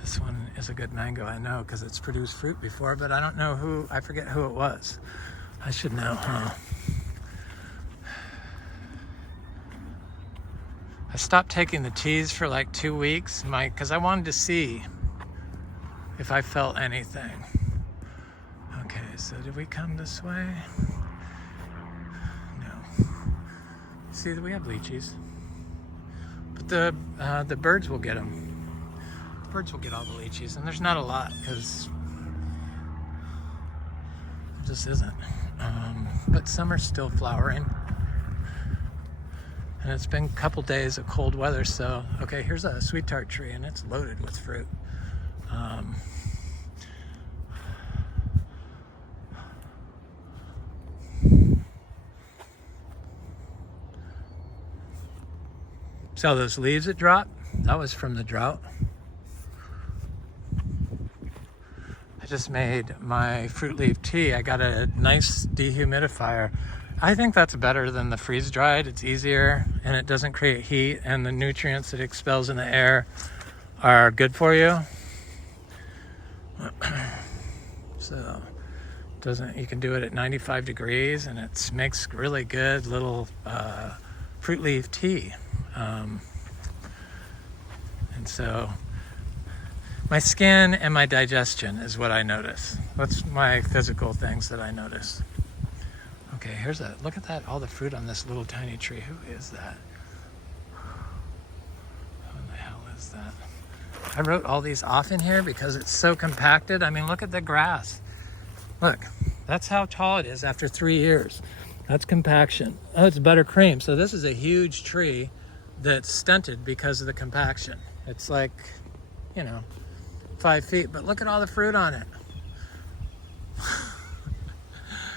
This one is a good mango, I know, because it's produced fruit before, but I don't know I forget who it was. I should know, huh? I stopped taking the teas for like 2 weeks, because I wanted to see if I felt anything. Okay, so did we come this way? No. See, we have lychees. But the birds will get them. The birds will get all the lychees, and there's not a lot, because there just isn't. But some are still flowering. And it's been a couple days of cold weather, so, okay, here's a sweet tart tree, and it's loaded with fruit. So those leaves that dropped, that was from the drought. I just made my fruit leaf tea. I got a nice dehumidifier. I think that's better than the freeze dried. It's easier and it doesn't create heat, and the nutrients it expels in the air are good for you. So you can do it at 95 degrees and it makes really good little fruit leaf tea. And so my skin and my digestion is what I notice. That's my physical things that I notice. Okay, look at that, all the fruit on this little tiny tree. Who is that? Who the hell is that? I wrote all these off in here because it's so compacted. I mean, look at the grass. Look, that's how tall it is after 3 years. That's compaction. Oh, it's buttercream. So this is a huge tree that's stunted because of the compaction. It's like, 5 feet, but look at all the fruit on it.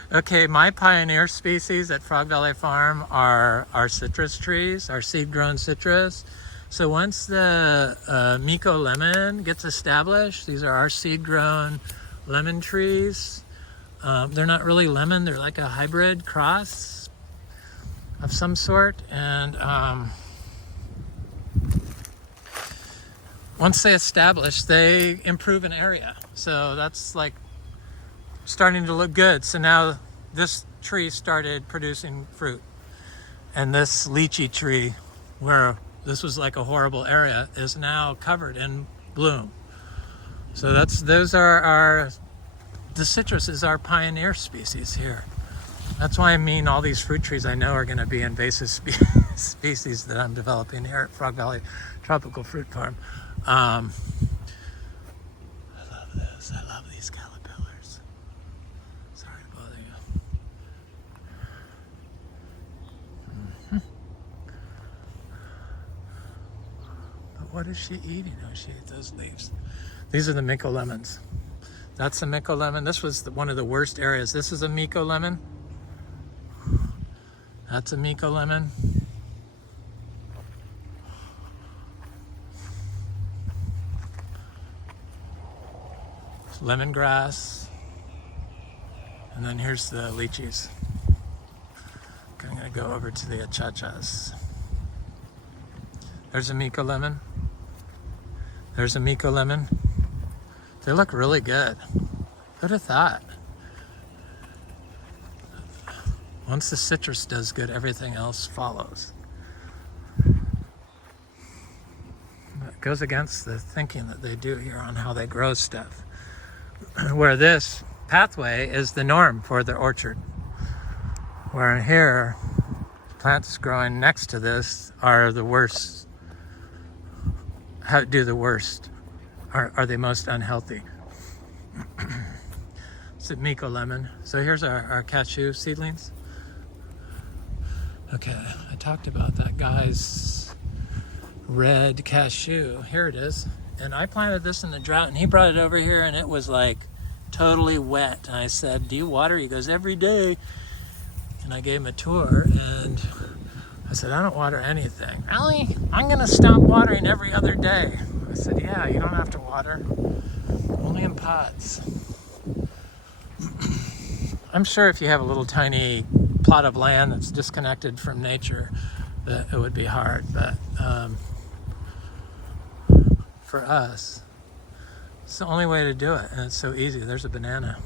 Okay, my pioneer species at Frog Valley Farm are our citrus trees, our seed-grown citrus. So once the Miko lemon gets established, these are our seed-grown lemon trees. They're not really lemon, they're like a hybrid cross of some sort. And once they establish, they improve an area. So that's like starting to look good. So now this tree started producing fruit. And this lychee tree, where this was like a horrible area, is now covered in bloom. So the citrus is our pioneer species here. That's why I mean all these fruit trees I know are going to be invasive species that I'm developing here at Frog Valley Tropical Fruit Farm. I love this. I love these caterpillars. Sorry to bother you. But what is she eating? Oh, she ate those leaves. These are the Miko lemons. That's a Miko lemon. This was one of the worst areas. This is a Miko lemon. That's a Miko lemon. Lemongrass. And then here's the lychees. I'm going to go over to the achachas. There's a Miko lemon. There's a Miko lemon. They look really good. Who'd have thought? Once the citrus does good, everything else follows. It goes against the thinking that they do here on how they grow stuff. Where this pathway is the norm for the orchard. Where here, plants growing next to this are the worst. Do the worst. Are they most unhealthy? It's a Miko lemon. So here's our cashew seedlings. Okay, I talked about that guy's red cashew. Here it is. And I planted this in the drought, and he brought it over here, and it was like totally wet. And I said, do you water? He goes, every day. And I gave him a tour, and I said, I don't water anything. Really? I'm going to stop watering every other day. I said, yeah, you don't have to water. Only in pots. I'm sure if you have a little tiny plot of land that's disconnected from nature, that it would be hard. But for us, it's the only way to do it, and it's so easy. There's a banana.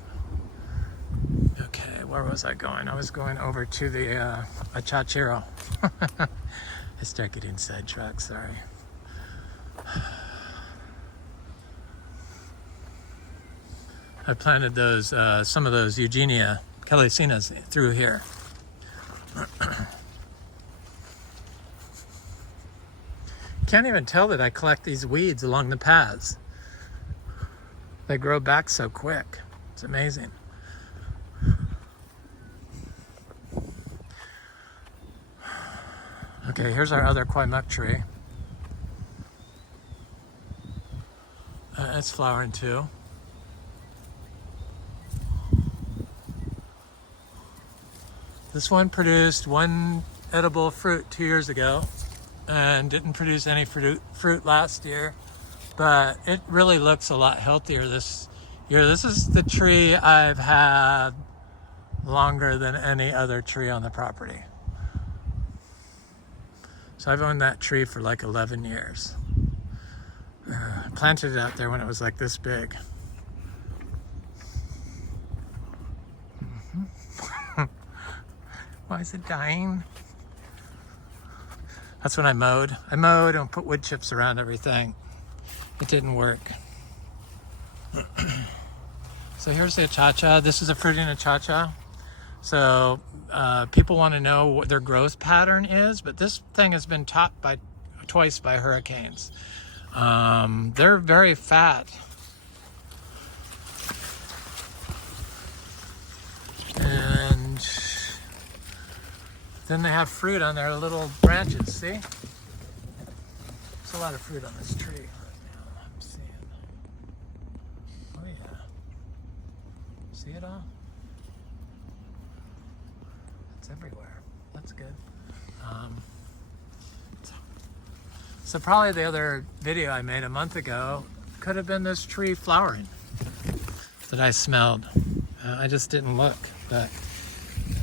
Okay, where was I going? I was going over to the Achachairu. I start getting sidetracked, sorry. I planted those, some of those Eugenia calicinas through here. Can't even tell that I collect these weeds along the paths. They grow back so quick. It's amazing. Okay, here's our other koimuk tree. It's flowering too. This one produced one edible fruit 2 years ago and didn't produce any fruit last year, but it really looks a lot healthier. This Here, this is the tree I've had longer than any other tree on the property. So I've owned that tree for like 11 years. I planted it out there when it was like this big. Why is it dying? That's when I mowed. I mowed and put wood chips around everything. It didn't work. So here's the achacha. This is a fruiting achacha. So people want to know what their growth pattern is, but this thing has been topped twice by hurricanes. They're very fat. And then they have fruit on their little branches, see? There's a lot of fruit on this tree right now, I'm seeing. Oh yeah. See it all? It's everywhere. That's good. So probably the other video I made a month ago could have been this tree flowering that I smelled. I just didn't look, but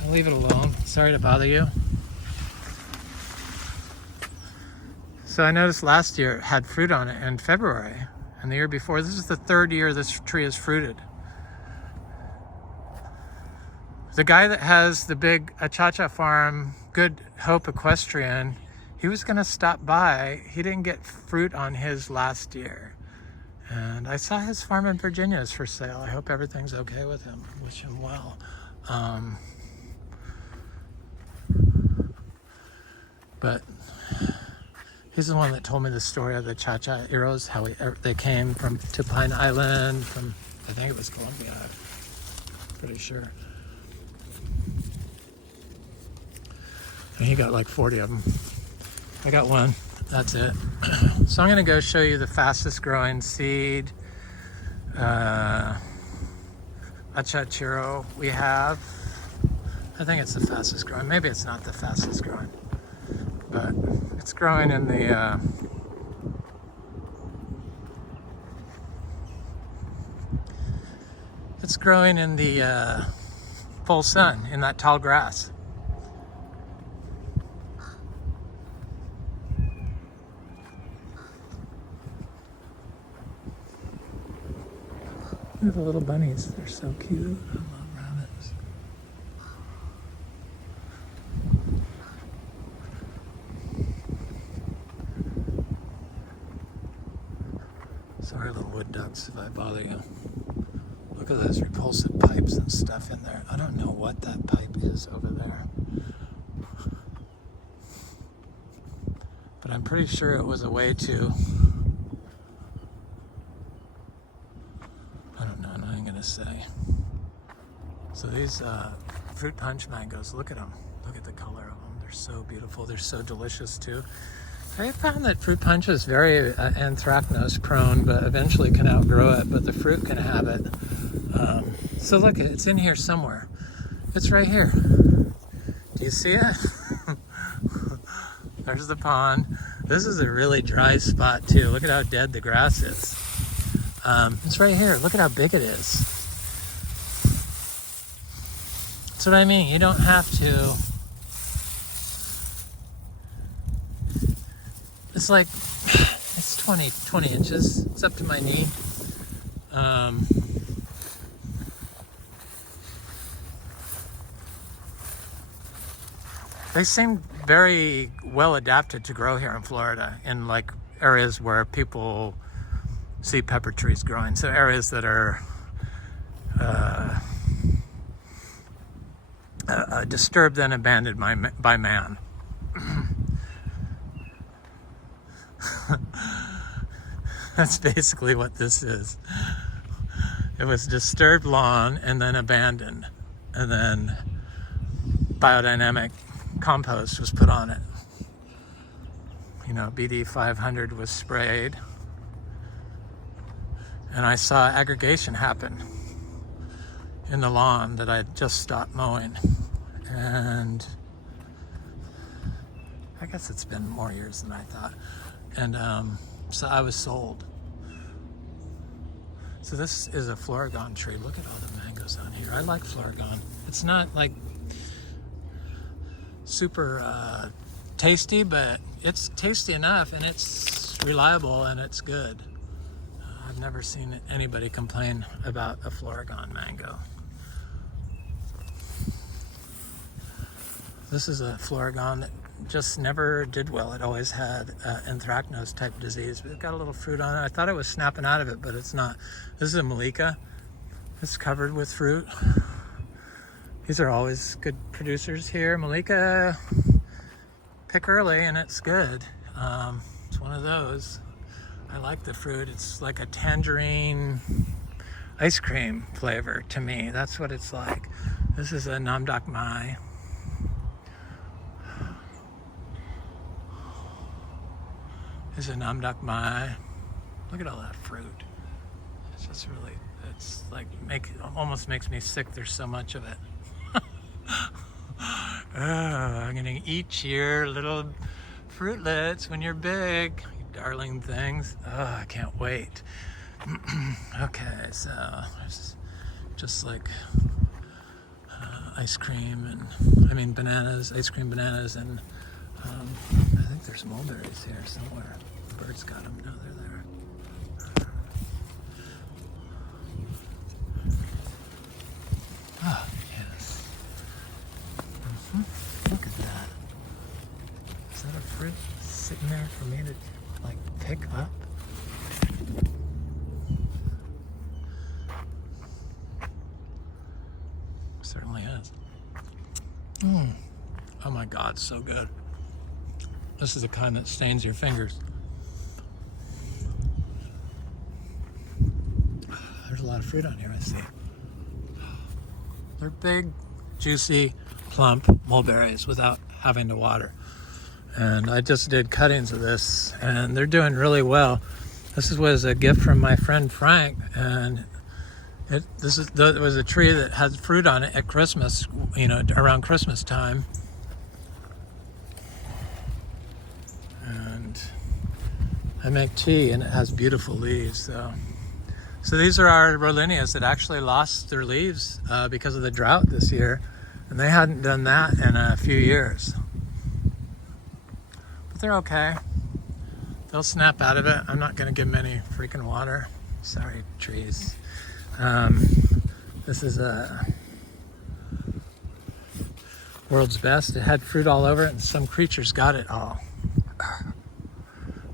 I'll leave it alone. Sorry to bother you. So I noticed last year it had fruit on it in February, and the year before. This is the third year this tree is fruited. The guy that has the big achacha farm, Good Hope Equestrian, he was gonna stop by. He didn't get fruit on his last year. And I saw his farm in Virginia is for sale. I hope everything's okay with him. Wish him well. But he's the one that told me the story of the Achachairu, how they came to Pine Island from, I think it was Colombia. I'm pretty sure. And he got like 40 of them. I got one. That's it. So I'm going to go show you the fastest growing seed Achachairu we have. I think it's the fastest growing. Maybe it's not the fastest growing, but it's growing in the full sun in that tall grass. Look at the little bunnies. They're so cute. I love rabbits. Sorry, little wood ducks, if I bother you. Look at those repulsive pipes and stuff in there. I don't know what that pipe is over there. But I'm pretty sure it was a way to... say. So these fruit punch mangoes, look at them. Look at the color of them. They're so beautiful. They're so delicious too. I found that fruit punch is very anthracnose prone, but eventually can outgrow it, but the fruit can have it. So look, it's in here somewhere. It's right here. Do you see it? There's the pond. This is a really dry spot too. Look at how dead the grass is. It's right here. Look at how big it is. That's what I mean. You don't have to. It's like, it's 20 inches. It's up to my knee. They seem very well adapted to grow here in Florida, in like areas where people see pepper trees growing. So areas that are disturbed and abandoned by man. That's basically what this is. It was disturbed lawn and then abandoned, and then biodynamic compost was put on it. You know, BD 500 was sprayed, and I saw aggregation happen in the lawn that I just stopped mowing. And I guess it's been more years than I thought. And so I was sold. So this is a Florigon tree. Look at all the mangoes on here. I like Florigon. It's not like super tasty, but it's tasty enough and it's reliable and it's good. I've never seen anybody complain about a Florigon mango. This is a Florigon that just never did well. It always had anthracnose type disease, but it got a little fruit on it. I thought it was snapping out of it, but it's not. This is a Malika. It's covered with fruit. These are always good producers here. Malika, pick early and it's good. It's one of those. I like the fruit. It's like a tangerine ice cream flavor to me. That's what it's like. This is a Namdak Mai. This is a Namdak Mai. Look at all that fruit. It's just really, it's like, almost makes me sick. There's so much of it. Oh, I'm gonna eat your little fruitlets when you're big, you darling things. Oh, I can't wait. Okay, so there's just like ice cream and, bananas, ice cream bananas, and I think there's mulberries here somewhere. The birds got them. No, they're there. Oh, yes. Look at that. Is that a fruit sitting there for me to, like, pick up? Certainly is. Oh my God, so good. This is the kind that stains your fingers. There's a lot of fruit on here, I see. They're big, juicy, plump mulberries without having to water. And I just did cuttings of this, and they're doing really well. This was a gift from my friend Frank, and there was a tree that had fruit on it at Christmas, around Christmas time. And I make tea, and it has beautiful leaves. So these are our Rolinias that actually lost their leaves because of the drought this year, and they hadn't done that in a few years. But they're okay. They'll snap out of it. I'm not going to give them any freaking water. Sorry, trees. This is a World's Best. It had fruit all over it, and some creatures got it all.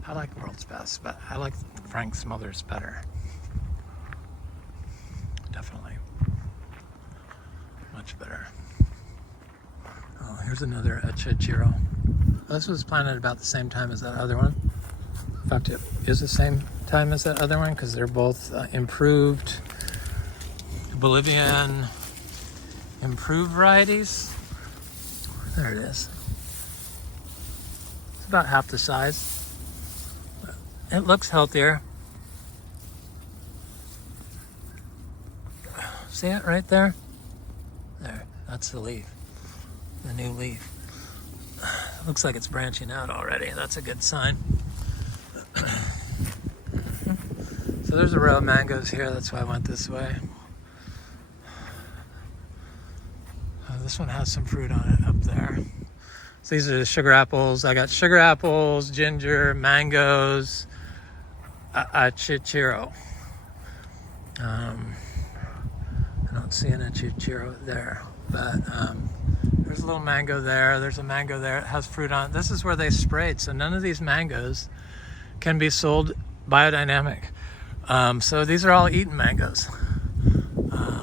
I like World's Best, but I like Frank Smothers better. Definitely. Much better. Oh, here's another Achachairu. This was planted about the same time as that other one. In fact, it is the same time as that other one because they're both improved Bolivian improved varieties. There it is. It's about half the size. It looks healthier. See it right there? There, that's the leaf. The new leaf. Looks like it's branching out already. That's a good sign. So there's a row of mangoes here. That's why I went this way. This one has some fruit on it up there. So these are the sugar apples. I got sugar apples, ginger, mangoes, Achachairu. I don't see an Achachairu there, but there's a little mango there. There's a mango there. It has fruit on it. This is where they sprayed, so none of these mangoes can be sold biodynamic. So these are all eaten mangoes,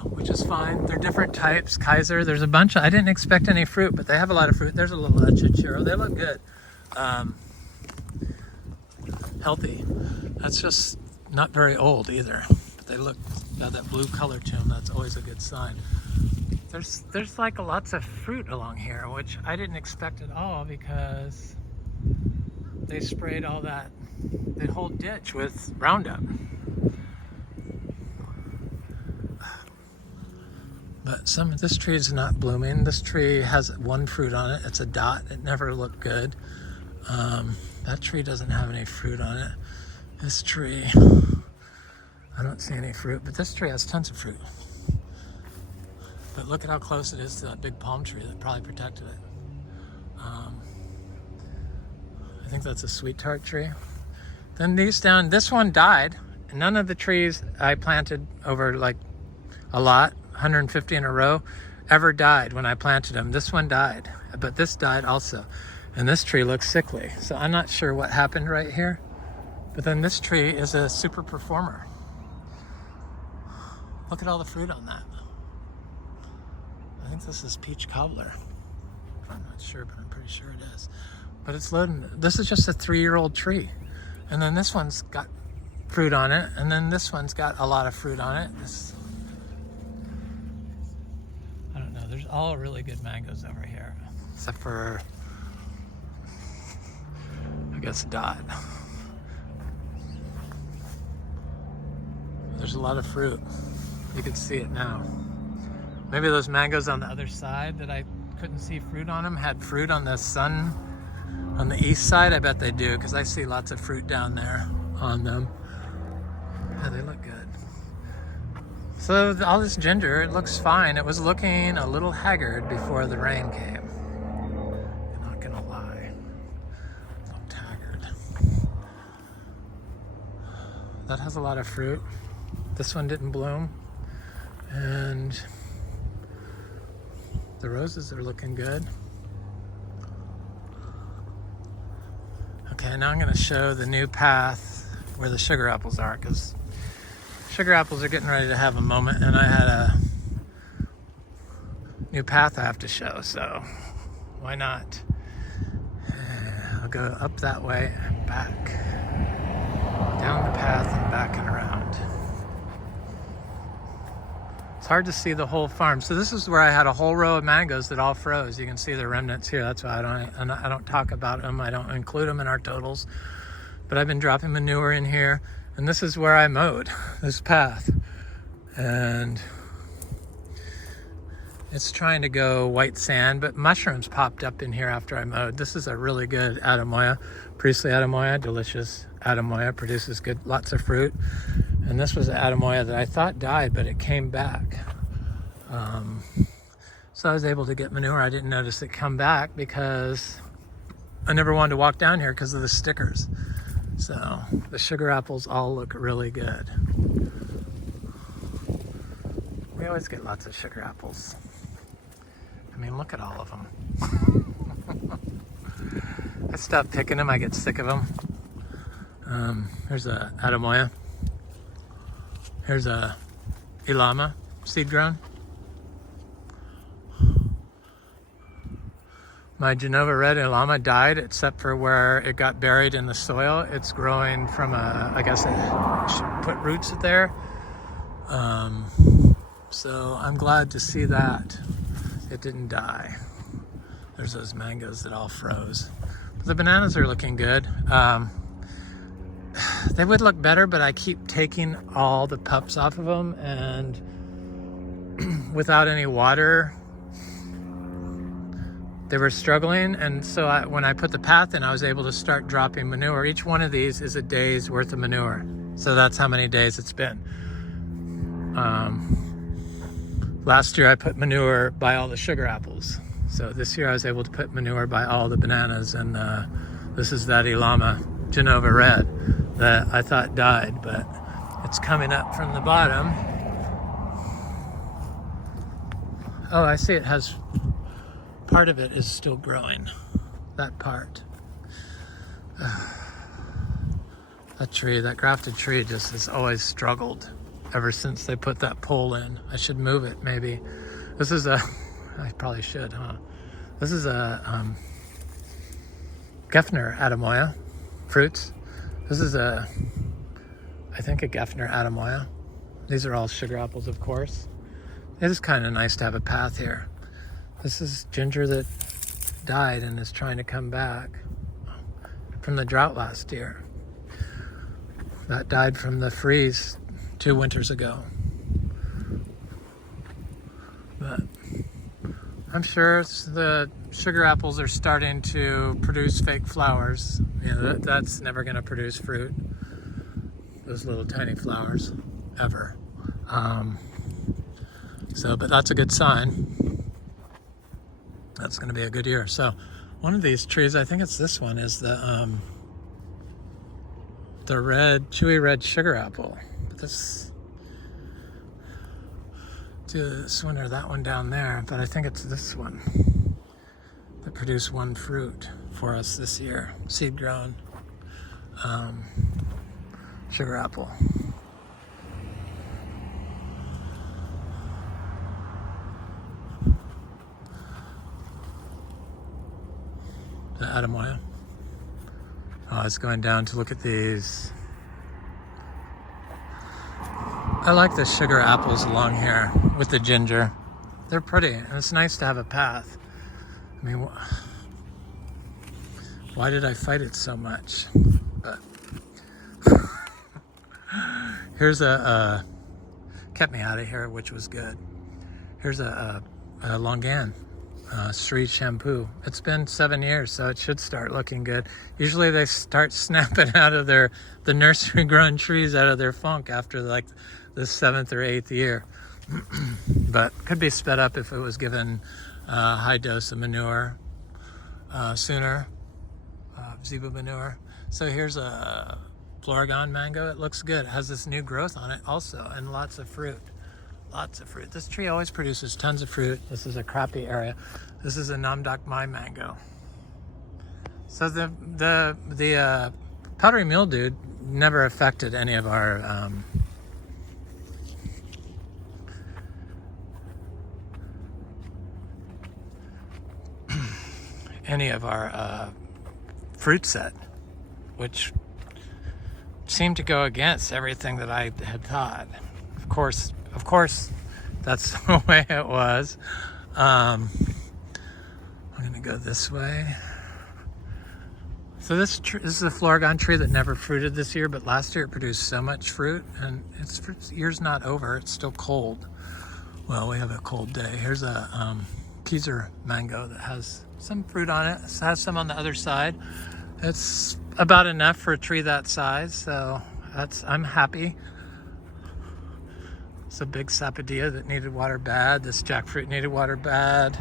which is fine. They're different types. Kaiser, there's a bunch. I didn't expect any fruit, but they have a lot of fruit. There's a little Achachairu. They look good. Healthy. That's just not very old either. But they look, got that blue color to them. That's always a good sign. There's like lots of fruit along here, which I didn't expect at all because they sprayed all the whole ditch with Roundup. But this tree is not blooming. This tree has one fruit on it. It's a dot. It never looked good. That tree doesn't have any fruit on it. This tree, I don't see any fruit, but this tree has tons of fruit. But look at how close it is to that big palm tree that probably protected it. I think that's a sweet tart tree. Then these down, this one died. None of the trees I planted over like a lot, 150 in a row, ever died when I planted them. This one died, but this died also. And this tree looks sickly. So I'm not sure what happened right here. But then this tree is a super performer. Look at all the fruit on that. I think this is peach cobbler. I'm not sure, but I'm pretty sure it is. But it's loading. This is just a 3-year-old tree. And then this one's got fruit on it. And then this one's got a lot of fruit on it. I don't know. There's all really good mangoes over here. Except for, I guess, Dot. There's a lot of fruit. You can see it now. Maybe those mangoes on the other side that I couldn't see fruit on them had fruit on the sun on the east side. I bet they do, because I see lots of fruit down there on them. Yeah, they look good. So all this ginger, it looks fine. It was looking a little haggard before the rain came. I'm not gonna lie. It looked haggard. That has a lot of fruit. This one didn't bloom. And the roses are looking good. Okay, now I'm going to show the new path where the sugar apples are, because sugar apples are getting ready to have a moment, and I had a new path I have to show, so why not? I'll go up that way and back, down the path and back and around. It's hard to see the whole farm. So this is where I had a whole row of mangoes that all froze. You can see the remnants here. That's why I don't talk about them. I don't include them in our totals. But I've been dropping manure in here. And this is where I mowed this path. And it's trying to go white sand, but mushrooms popped up in here after I mowed. This is a really good Adamoya, Priestley Adamoya, delicious Adamoya, produces good, lots of fruit. And this was an Adamoya that I thought died, but it came back. So I was able to get manure. I didn't notice it come back because I never wanted to walk down here because of the stickers. So the sugar apples all look really good. We always get lots of sugar apples. I mean, look at all of them. I stop picking them, I get sick of them. Here's a Adamoya. Here's a Ilama, seed grown. My Genova Red Ilama died, except for where it got buried in the soil. It's growing from I guess it put roots there. So I'm glad to see that it didn't die. There's those mangoes that all froze. But the bananas are looking good. They would look better, but I keep taking all the pups off of them, and without any water, they were struggling. And so when I put the path in, I was able to start dropping manure. Each one of these is a day's worth of manure. So that's how many days it's been. Last year I put manure by all the sugar apples. So this year I was able to put manure by all the bananas, and this is that Ilama Genova Red that I thought died, but it's coming up from the bottom. Oh, I see it has, part of it is still growing, that part. That tree, that grafted tree just has always struggled ever since they put that pole in. I should move it maybe. This is I probably should, huh? This is a Geffner Adamoya fruits. This is I think a Geffner Adamoya. These are all sugar apples, of course. It is kind of nice to have a path here. This is ginger that died and is trying to come back from the drought last year. That died from the freeze 2 winters ago. But I'm sure the sugar apples are starting to produce fake flowers. You know, that's never going to produce fruit. Those little tiny flowers. ever. But that's a good sign. That's going to be a good year. So one of these trees, I think it's this one, is the chewy red sugar apple. This one or that one down there, but I think it's this one that produced one fruit for us this year. Seed grown sugar apple. The Adamoya. Oh, I was going down to look at these. I like the sugar apples along here with the ginger. They're pretty, and it's nice to have a path. I mean, why did I fight it so much? But here's kept me out of here, which was good. Here's a longan. Sri shampoo. It's been 7 years, so it should start looking good. Usually they start snapping out of the nursery grown trees out of their funk after like the 7th or 8th year. But could be sped up if it was given a high dose of manure sooner, Zebu manure. So here's a Florigon mango. It looks good. It has this new growth on it also, and lots of fruit. Lots of fruit. This tree always produces tons of fruit. This is a crappy area. This is a Namdak Mai mango. So the powdery mildew never affected any of our fruit set, which seemed to go against everything that I had thought. Of course, that's the way it was. I'm going to go this way. So this is a Florigon tree that never fruited this year, but last year it produced so much fruit, and its year's not over. It's still cold. Well, we have a cold day. Here's a Kizer mango that has some fruit on it. It has some on the other side. It's about enough for a tree that size, so I'm happy. It's a big sapodilla that needed water bad. This jackfruit needed water bad.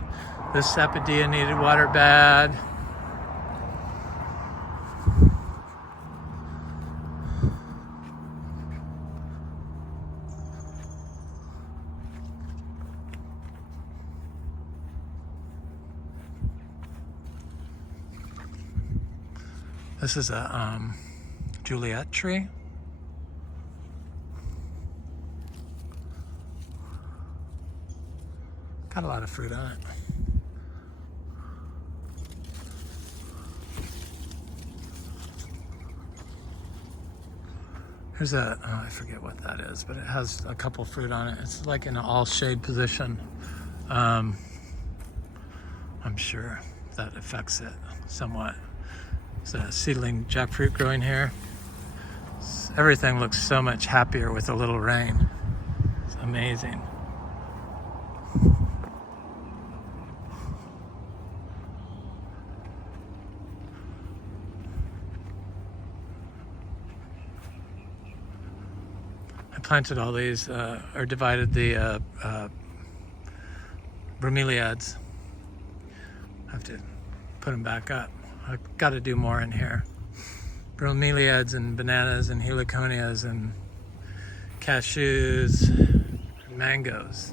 This sapodilla needed water bad. This is a Juliet tree. Got a lot of fruit on it. Here's I forget what that is, but it has a couple fruit on it. It's like in an all shade position. I'm sure that affects it somewhat. It's a seedling jackfruit growing here. Everything looks so much happier with a little rain. It's amazing. I planted all these, or divided the bromeliads. I have to put them back up. I've got to do more in here. Bromeliads and bananas and heliconias and cashews and mangoes.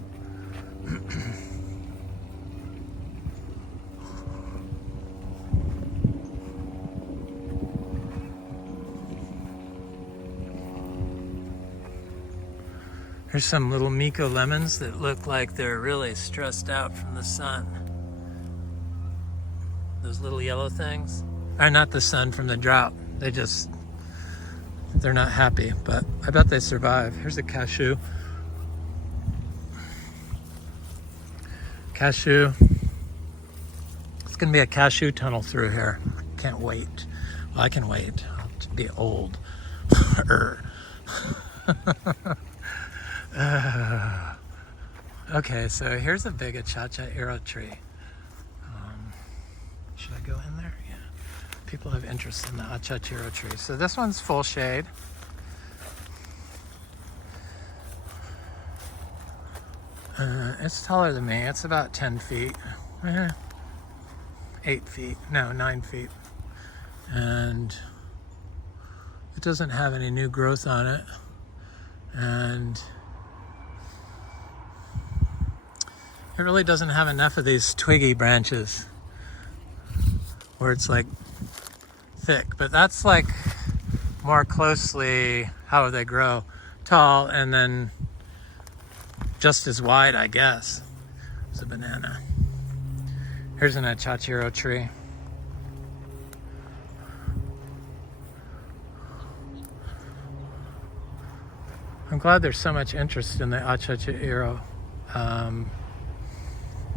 Here's some little Miko lemons that look like they're really stressed out from the sun. Those little yellow things are not the sun from the drought. They're not happy, but I bet they survive. Here's a cashew. Cashew. It's gonna be a cashew tunnel through here. Can't wait. Well, I can wait. I'll be old. Okay, so here's a big Achachairu tree. Should I go in there? Yeah. People have interest in the Achachairu tree. So this one's full shade. It's taller than me. It's about 10 feet. 8 feet. No, 9 feet. And it doesn't have any new growth on it. And it really doesn't have enough of these twiggy branches where it's like thick. But that's like more closely how they grow. Tall and then just as wide, I guess. It's a banana. Here's an Achachairu tree. I'm glad there's so much interest in the Achachairu.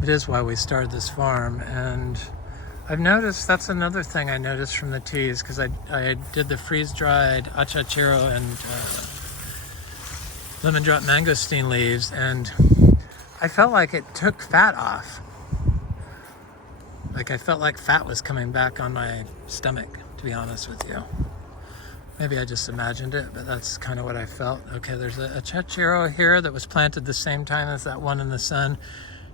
It is why we started this farm, and I've noticed, that's another thing I noticed from the teas, because I did the freeze-dried Achachairu and lemon drop mangosteen leaves, and I felt like it took fat off. Like I felt like fat was coming back on my stomach, to be honest with you. Maybe I just imagined it, but that's kind of what I felt. Okay, there's a Achachairu here that was planted the same time as that one in the sun,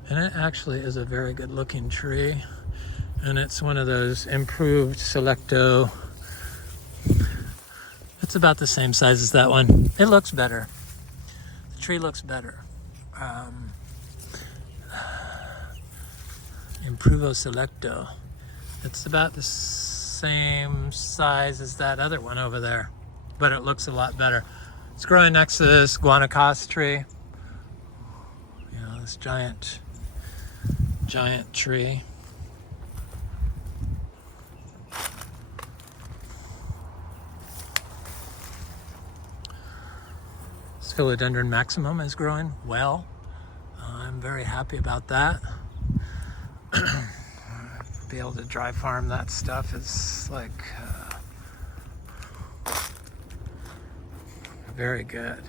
and it actually is a very good looking tree, and it's one of those improved Selecto. It's about the same size as that one. It looks better. The tree looks better. Improvo Selecto. It's about the same size as that other one over there, but it looks a lot better. It's growing next to this guanacaste tree. You know, this giant tree. This philodendron maximum is growing well. I'm very happy about that. Be able to dry farm that stuff is like very good.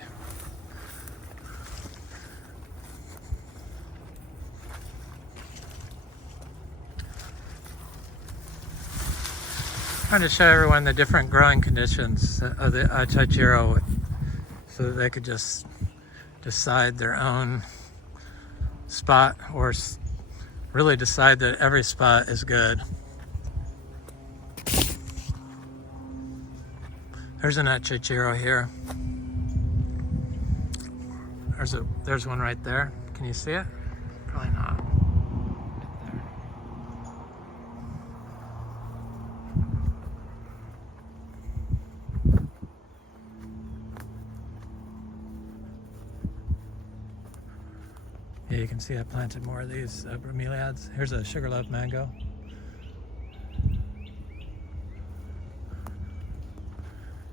Trying to show everyone the different growing conditions of the Achachairu so that they could just decide their own spot, or really decide that every spot is good. There's an Achachairu here. There's one right there. Can you see it? Probably not. Yeah, you can see I planted more of these bromeliads. Here's a sugarloaf mango.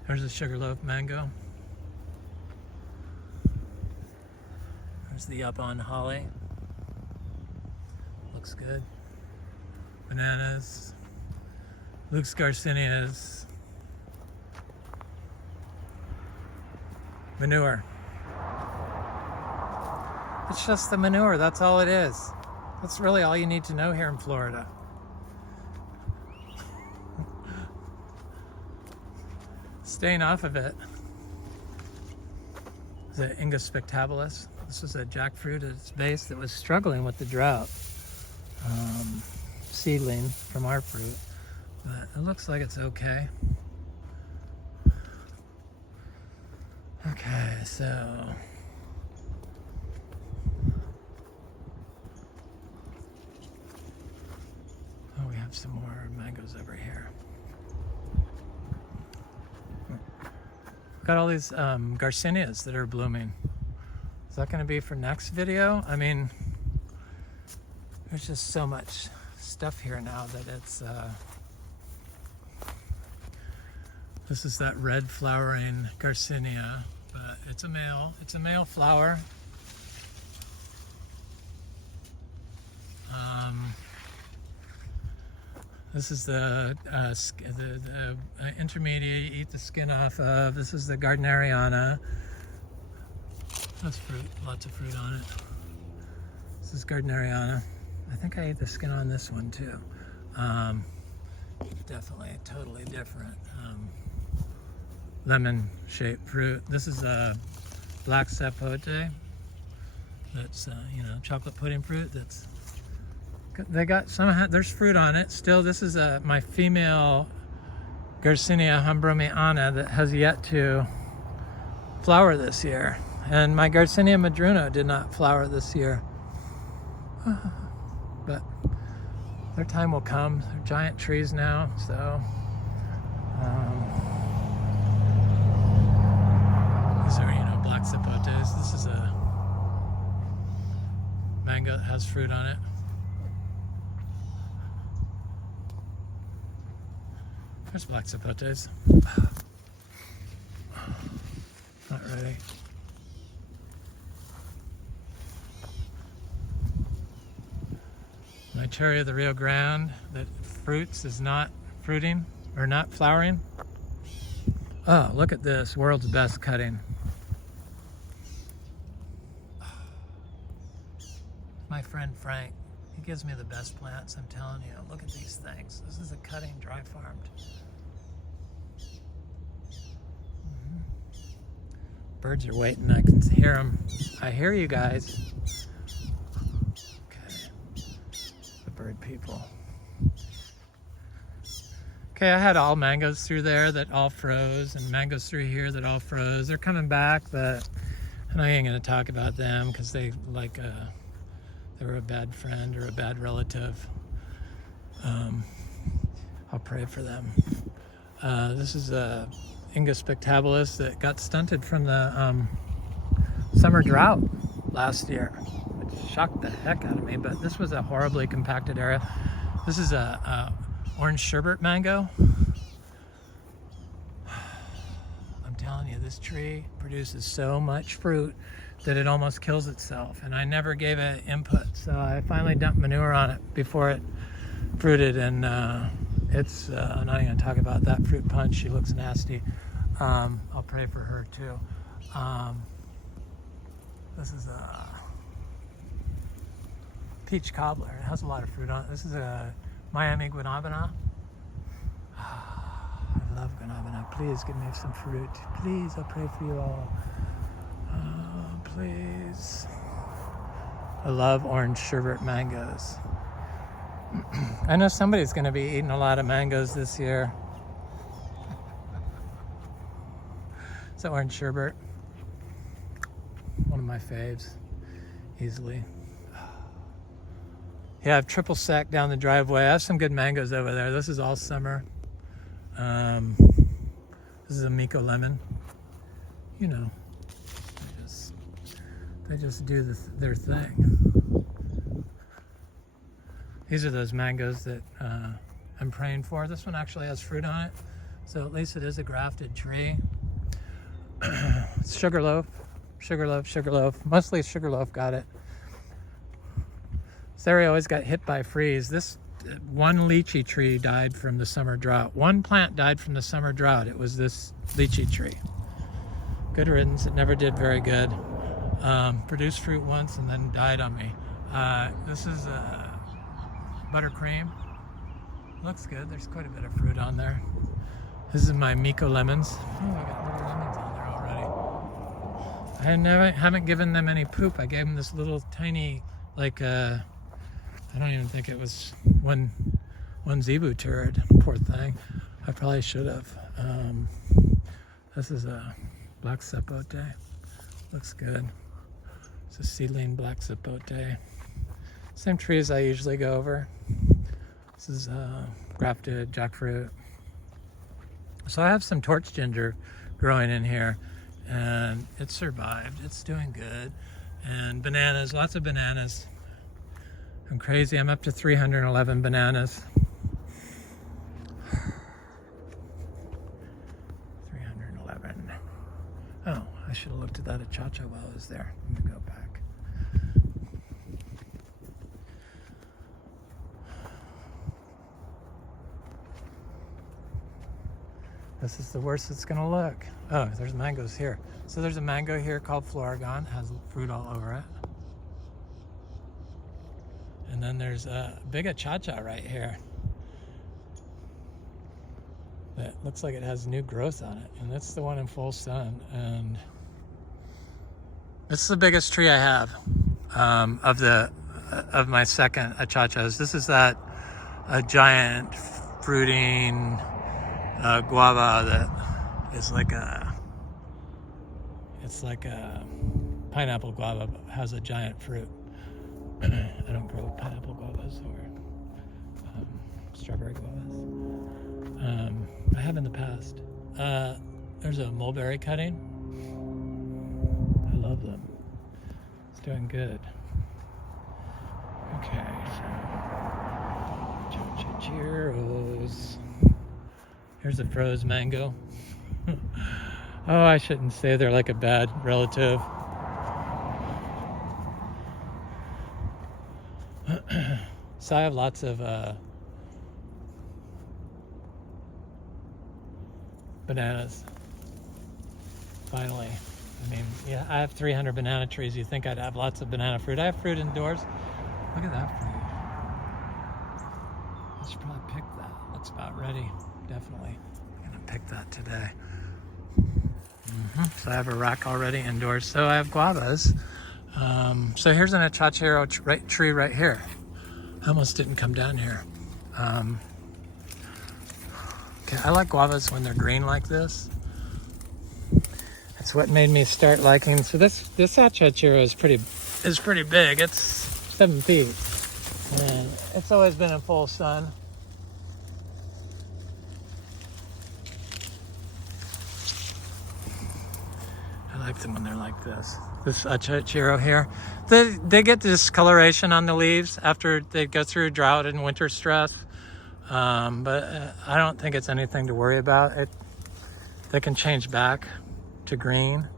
There's a sugarloaf mango. There's the up-on holly. Looks good. Bananas. Luke's Garcinias. Manure. It's just the manure, that's all it is. That's really all you need to know here in Florida. Staying off of it is an Ingus spectabilis. This is a jackfruit at its base that was struggling with the drought. Seedling from our fruit, but it looks like it's okay. Okay, so we have some more mangoes over here. Got all these Garcinias that are blooming. Is that going to be for next video? I mean, there's just so much stuff here now that it's this is that red flowering Garcinia, but it's a male flower. This is the intermediate you eat the skin off of. This is the Gardneriana. That's fruit, lots of fruit on it. This is Gardneriana. I think I ate the skin on this one too. Definitely totally different. Lemon shaped fruit. This is a black sapote. that's you know, chocolate pudding fruit. That's they got some. There's fruit on it still. This is my female Garcinia humbromiana that has yet to flower this year, and my Garcinia madruno did not flower this year. But their time will come. They're giant trees now, so these are, you know, black zapotes. This is a mango that has fruit on it. There's black zapotes. Not ready. My cherry of the Rio Grande that fruits is not fruiting or not flowering. Oh, look at this, world's best cutting. My friend Frank, he gives me the best plants, I'm telling you. Look at these things. This is a cutting dry farmed. Birds are waiting, I can hear them. I hear you guys. Bird people. Okay, I had all mangoes through there that all froze, and mangoes through here that all froze. They're coming back, but I ain't gonna talk about them because they they were a bad friend or a bad relative. I'll pray for them. This is a Inga spectabilis that got stunted from the summer drought last year. Shocked the heck out of me, but this was a horribly compacted area. This is a orange sherbet mango. I'm telling you, this tree produces so much fruit that it almost kills itself, and I never gave it input, so I finally dumped manure on it before it fruited, and it's I'm not even gonna talk about that fruit punch. She looks nasty. I'll pray for her too. This is a peach cobbler. It has a lot of fruit on it. This is a Miami guanabana. I love guanabana. Please give me some fruit. Please, I'll pray for you all. Please. I love orange sherbet mangoes. I know somebody's going to be eating a lot of mangoes this year. It's orange sherbet. One of my faves, easily. Yeah, I have triple sec down the driveway. I have some good mangoes over there. This is all summer. This is a Miko lemon. You know, they just do their thing. These are those mangoes that I'm praying for. This one actually has fruit on it, so at least it is a grafted tree. It's sugarloaf, sugarloaf, sugarloaf. Mostly sugarloaf got it. Stereo always got hit by freeze. This one lychee tree died from the summer drought. One plant died from the summer drought. It was this lychee tree. Good riddance. It never did very good. Produced fruit once and then died on me. This is buttercream. Looks good. There's quite a bit of fruit on there. This is my Miko lemons. Oh, I got little lemons on there already. I haven't given them any poop. I gave them this little tiny, like, I don't even think it was one Zebu turd. Poor thing. I probably should have. This is a black zapote. Looks good. It's a seedling black zapote. Same trees I usually go over. This is grafted jackfruit. So I have some torch ginger growing in here, and it survived. It's doing good. And bananas, lots of bananas. I'm crazy. I'm up to 311 bananas. 311. Oh, I should have looked at that Achachairu while I was there. Let me go back. This is the worst it's gonna look. Oh, there's mangoes here. So there's a mango here called Florigon, has fruit all over it. And then there's a big Achachairu right here that looks like it has new growth on it, and that's the one in full sun. And it's the biggest tree I have. of my second achachas. This is that a giant fruiting guava that is like it's like a pineapple guava, but has a giant fruit. I don't grow pineapple guavas or strawberry guavas. I have in the past. There's a mulberry cutting. I love them. It's doing good. Okay, so Achachairu's. Here's a froze mango. Oh, I shouldn't say they're like a bad relative. So I have lots of bananas. Finally. I mean, yeah, I have 300 banana trees. You'd think I'd have lots of banana fruit. I have fruit indoors. Look at that fruit. I should probably pick that. That's about ready. Definitely. I'm gonna pick that today. So I have a rack already indoors. So I have guavas. So here's an Achachairu tree right here. I almost didn't come down here. Okay, I like guavas when they're green like this. That's what made me start liking. So this Achachairu is pretty big. It's 7 feet, and it's always been in full sun. I like them when they're like this. This Achachairu here, they get discoloration on the leaves after they go through drought and winter stress, but I don't think it's anything to worry about. They can change back to green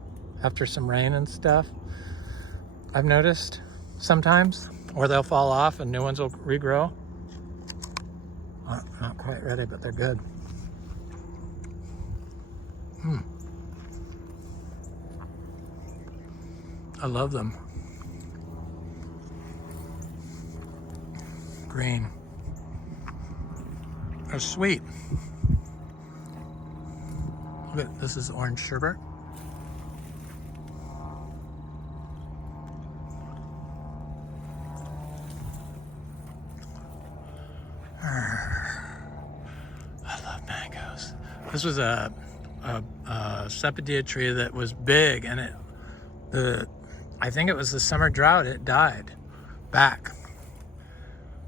after some rain and stuff, I've noticed sometimes, or they'll fall off and new ones will regrow. Not quite ready, but they're good. I love them. Green. They're sweet. Look at this, is orange sherbet. I love mangoes. This was a sepidea tree that was big, and I think it was the summer drought, it died back.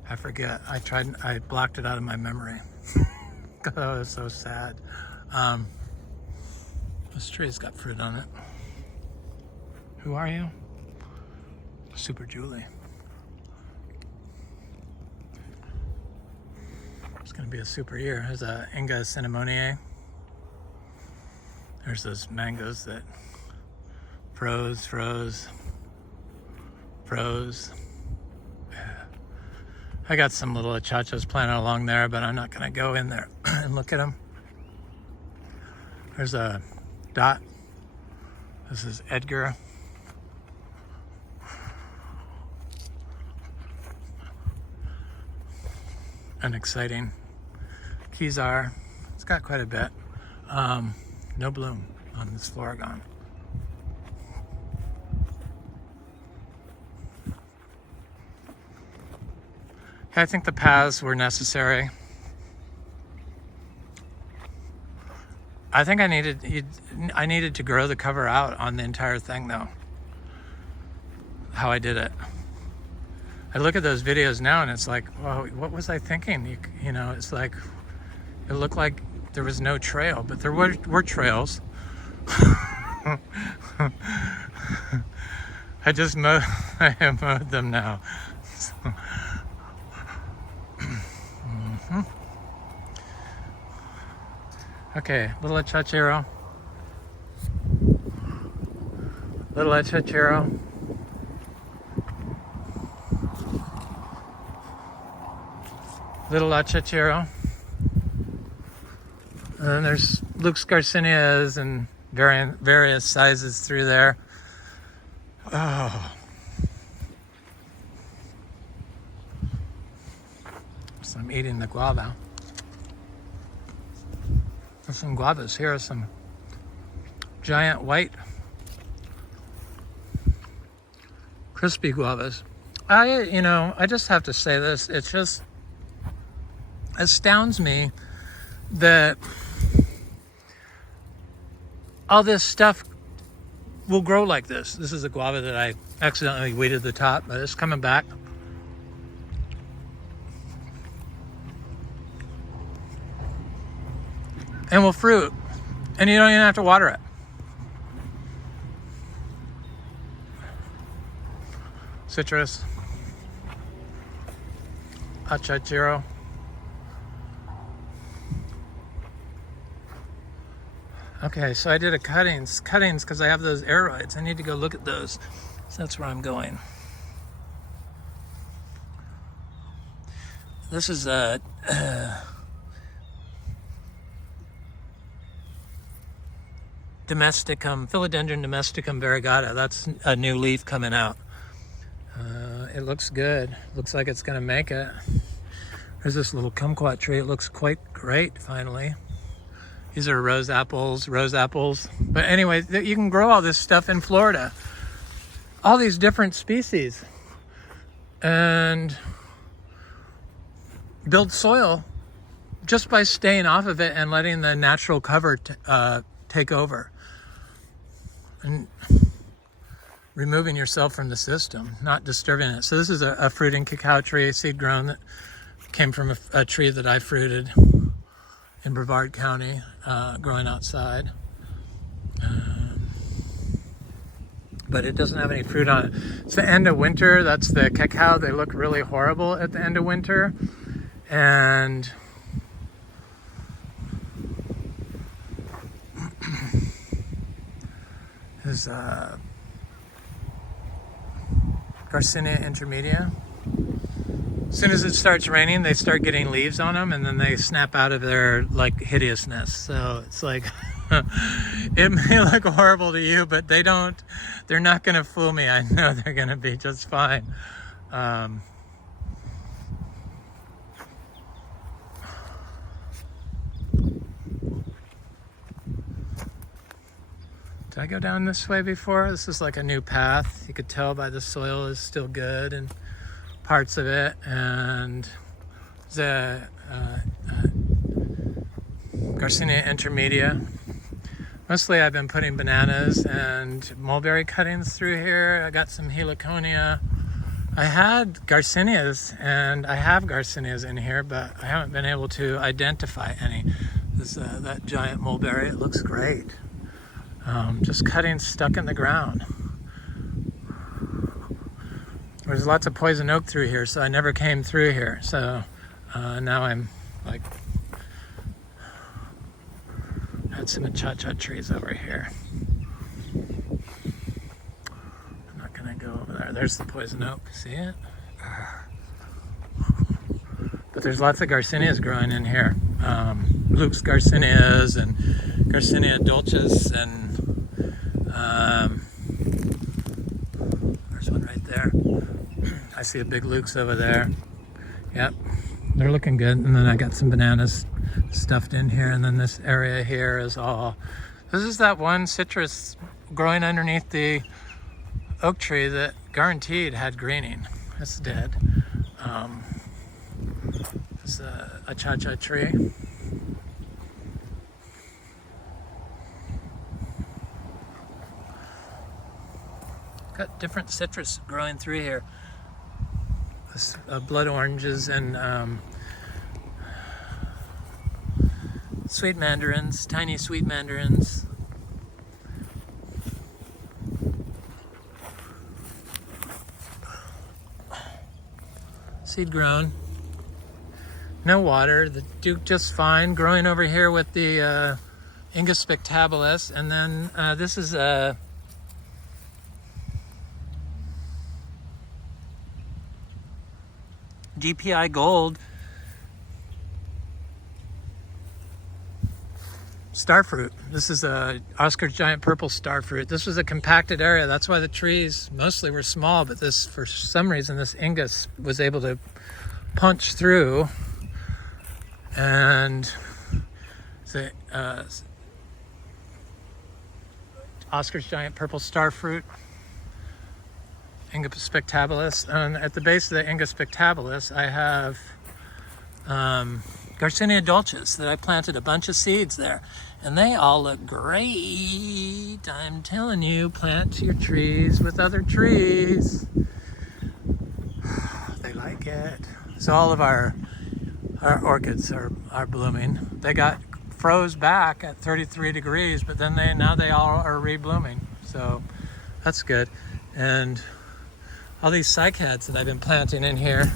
I forget. I blocked it out of my memory. God, that was so sad. This tree's got fruit on it. Who are you? Super Julie. It's gonna be a super year. There's a Inga cinnamoniae. There's those mangoes that froze. I got some little achachas planted along there, but I'm not gonna go in there and look at them. There's a dot. This is Edgar. An exciting Kezar. It's got quite a bit. No bloom on this Florigon. I think the paths were necessary. I think I needed to grow the cover out on the entire thing, though. How I did it. I look at those videos now and it's like, well, what was I thinking? You know, it's like, it looked like there was no trail, but there were trails. I have mowed them now. So. Okay, little Achachairu. Little Achachairu. Little Achachairu. And then there's Luke's Garcinias and various sizes through there. Oh. So I'm eating the guava. There's some guavas. Here are some giant white crispy guavas. I just have to say this. It just astounds me that all this stuff will grow like this. This is a guava that I accidentally weeded the top, but it's coming back. And will fruit. And you don't even have to water it. Citrus. Achachairu. Okay, so I did a cuttings because I have those aroids. I need to go look at those. So that's where I'm going. This is a domesticum, philodendron domesticum variegata. That's a new leaf coming out. It looks good. Looks like it's gonna make it. There's this little kumquat tree. It looks quite great, finally. These are rose apples. But anyway, you can grow all this stuff in Florida. All these different species. And build soil just by staying off of it and letting the natural cover take over. And removing yourself from the system, not disturbing it. So this is a fruiting cacao tree, seed grown, that came from a tree that I fruited in Brevard County, growing outside. But it doesn't have any fruit on it. It's the end of winter. That's the cacao. They look really horrible at the end of winter. And there's Garcinia intermedia. As soon as it starts raining, they start getting leaves on them, and then they snap out of their hideousness. So it's like it may look horrible to you, but they're not going to fool me. I know they're going to be just fine. Did I go down this way before? This is like a new path. You could tell by the soil is still good and parts of it. And the Garcinia intermedia. Mostly I've been putting bananas and mulberry cuttings through here. I got some heliconia. I had Garcinias, and I have Garcinias in here, but I haven't been able to identify any. This that giant mulberry, it looks great. Just cuttings stuck in the ground. There's lots of poison oak through here, so I never came through here. So now I'm like, had some achachairu trees over here. I'm not gonna go over there. There's the poison oak. See it? But there's lots of Garcinias growing in here. Luke's Garcinias and Garcinia dulcis, and there's one right there. I see a big Luke's over there. Yep, they're looking good. And then I got some bananas stuffed in here, and then this area here is all, this is that one citrus growing underneath the oak tree that guaranteed had greening. It's dead. It's a achachairu tree. Got different citrus growing through here. This, blood oranges and sweet mandarins, tiny sweet mandarins. Seed grown. No water. The Duke just fine. Growing over here with the Ingus spectabilis. And then this is a DPI gold starfruit. This is a Oscar's giant purple starfruit. This was a compacted area. That's why the trees mostly were small, but this, for some reason, this Ingus was able to punch through, and the Oscar's giant purple starfruit. Inga spectabilis. And at the base of the Inga spectabilis, I have Garcinia dulcis that I planted a bunch of seeds there. And they all look great. I'm telling you, plant your trees with other trees. They like it. So all of our orchids are blooming. They got froze back at 33 degrees, but then now they all are re-blooming. So that's good. And all these cycads that I've been planting in here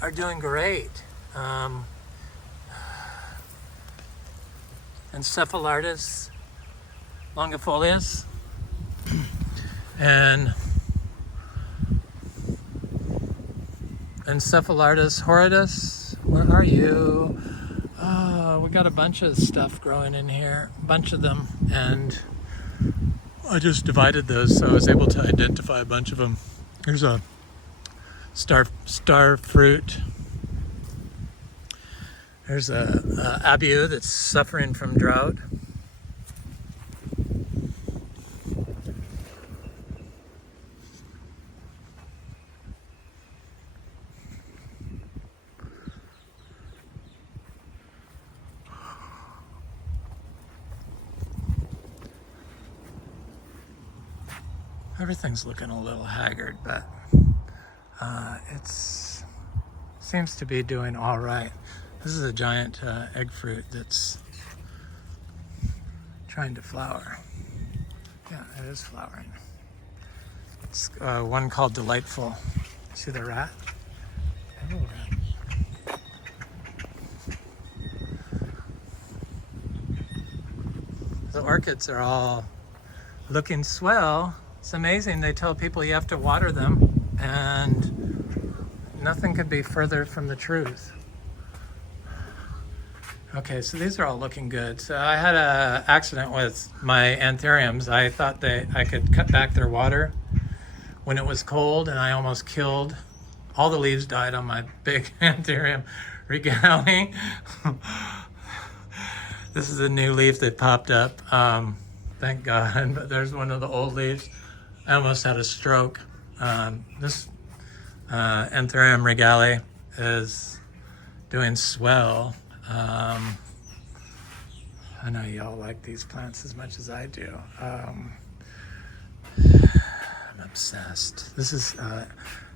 are doing great. Encephalitis longifolius and Encephalitis horridus. Where are you? We got a bunch of stuff growing in here, a bunch of them, and I just divided those so I was able to identify a bunch of them. Here's a star fruit. There's a abu that's suffering from drought. Everything's looking a little haggard, but it seems to be doing all right. This is a giant egg fruit that's trying to flower. Yeah, it is flowering. It's one called Delightful. See the rat? Hello, rat. The orchids are all looking swell. It's amazing. They tell people you have to water them, and nothing could be further from the truth. Okay, so these are all looking good. So I had an accident with my anthuriums. I thought I could cut back their water when it was cold, and I almost killed. All the leaves died on my big anthurium regale. This is a new leaf that popped up. Thank God, but there's one of the old leaves. I almost had a stroke. This anthurium regale is doing swell. I know y'all like these plants as much as I do. I'm obsessed. This is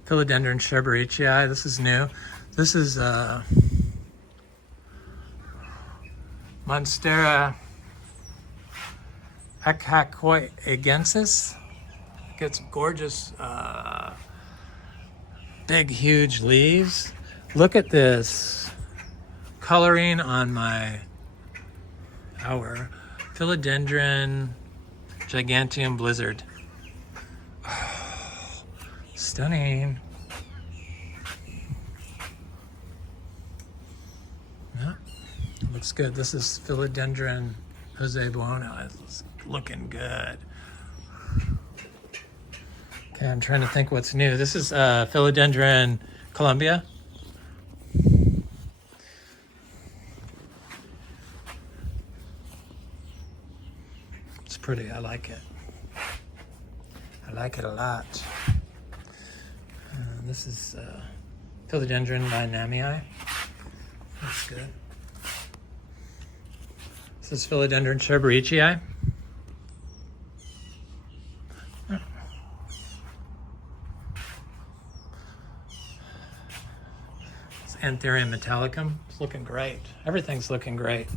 philodendron Sherberichii. This is new. This is monstera Achachairu. Gets gorgeous, big, huge leaves. Look at this coloring on our philodendron giganteum blizzard. Oh, stunning. Yeah, looks good. This is philodendron Zebu. It's looking good. Okay, I'm trying to think what's new. This is philodendron Columbia. It's pretty. I like it. I like it a lot. This is philodendron Biodynamic. That's good. This is philodendron Sherberichii. Anthurium metallicum. It's looking great. Everything's looking great.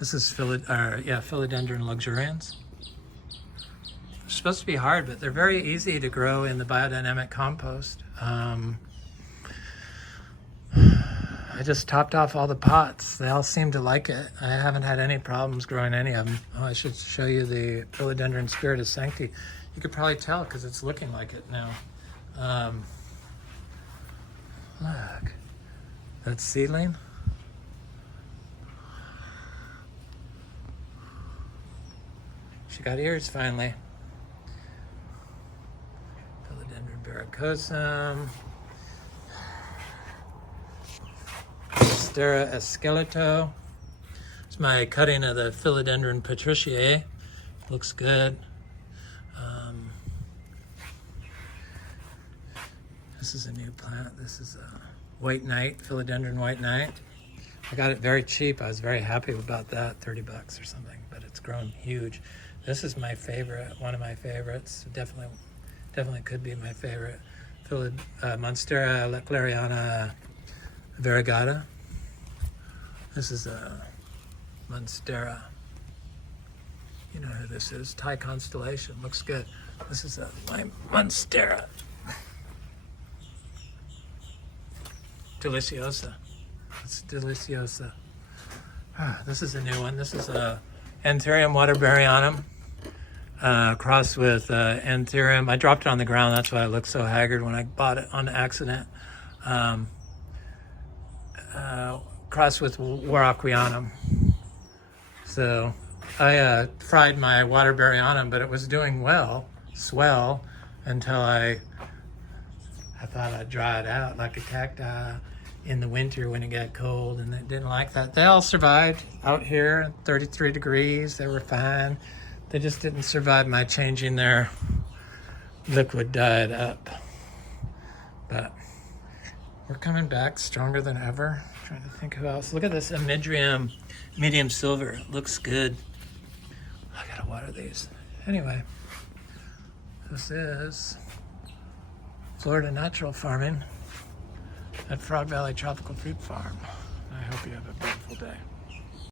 This is philodendron luxurians. They're supposed to be hard, but they're very easy to grow in the biodynamic compost. I just topped off all the pots. They all seem to like it. I haven't had any problems growing any of them. Oh, I should show you the philodendron spiritus sancti. You could probably tell because it's looking like it now. Look, that's seedling. She got ears finally. Philodendron verrucosum. Monstera esqueleto. It's my cutting of the philodendron patriciae. Looks good. This is a new plant. This is a white knight, philodendron white knight. I got it very cheap. I was very happy about that, 30 bucks or something, but it's grown huge. This is my favorite, one of my favorites. Definitely could be my favorite. Monstera lechleriana variegata. This is a monstera. You know who this is? Thai constellation. Looks good. This is my monstera. Deliciosa. It's deliciosa. This is a new one. This is a anthurium waterburyonum crossed with anthurium. I dropped it on the ground. That's why it looked so haggard when I bought it on accident. Crossed with warocqueanum. So I fried my waterburyonum, but it was doing swell, until I thought I'd dry it out like a cacti in the winter when it got cold, and it didn't like that. They all survived out here at 33 degrees. They were fine. They just didn't survive my changing their liquid diet up. But we're coming back stronger than ever. I'm trying to think who else. Look at this Amidrium medium silver. It looks good. I gotta water these. Anyway, this is Florida Natural Farming at Frog Valley Tropical Fruit Farm. I hope you have a beautiful day.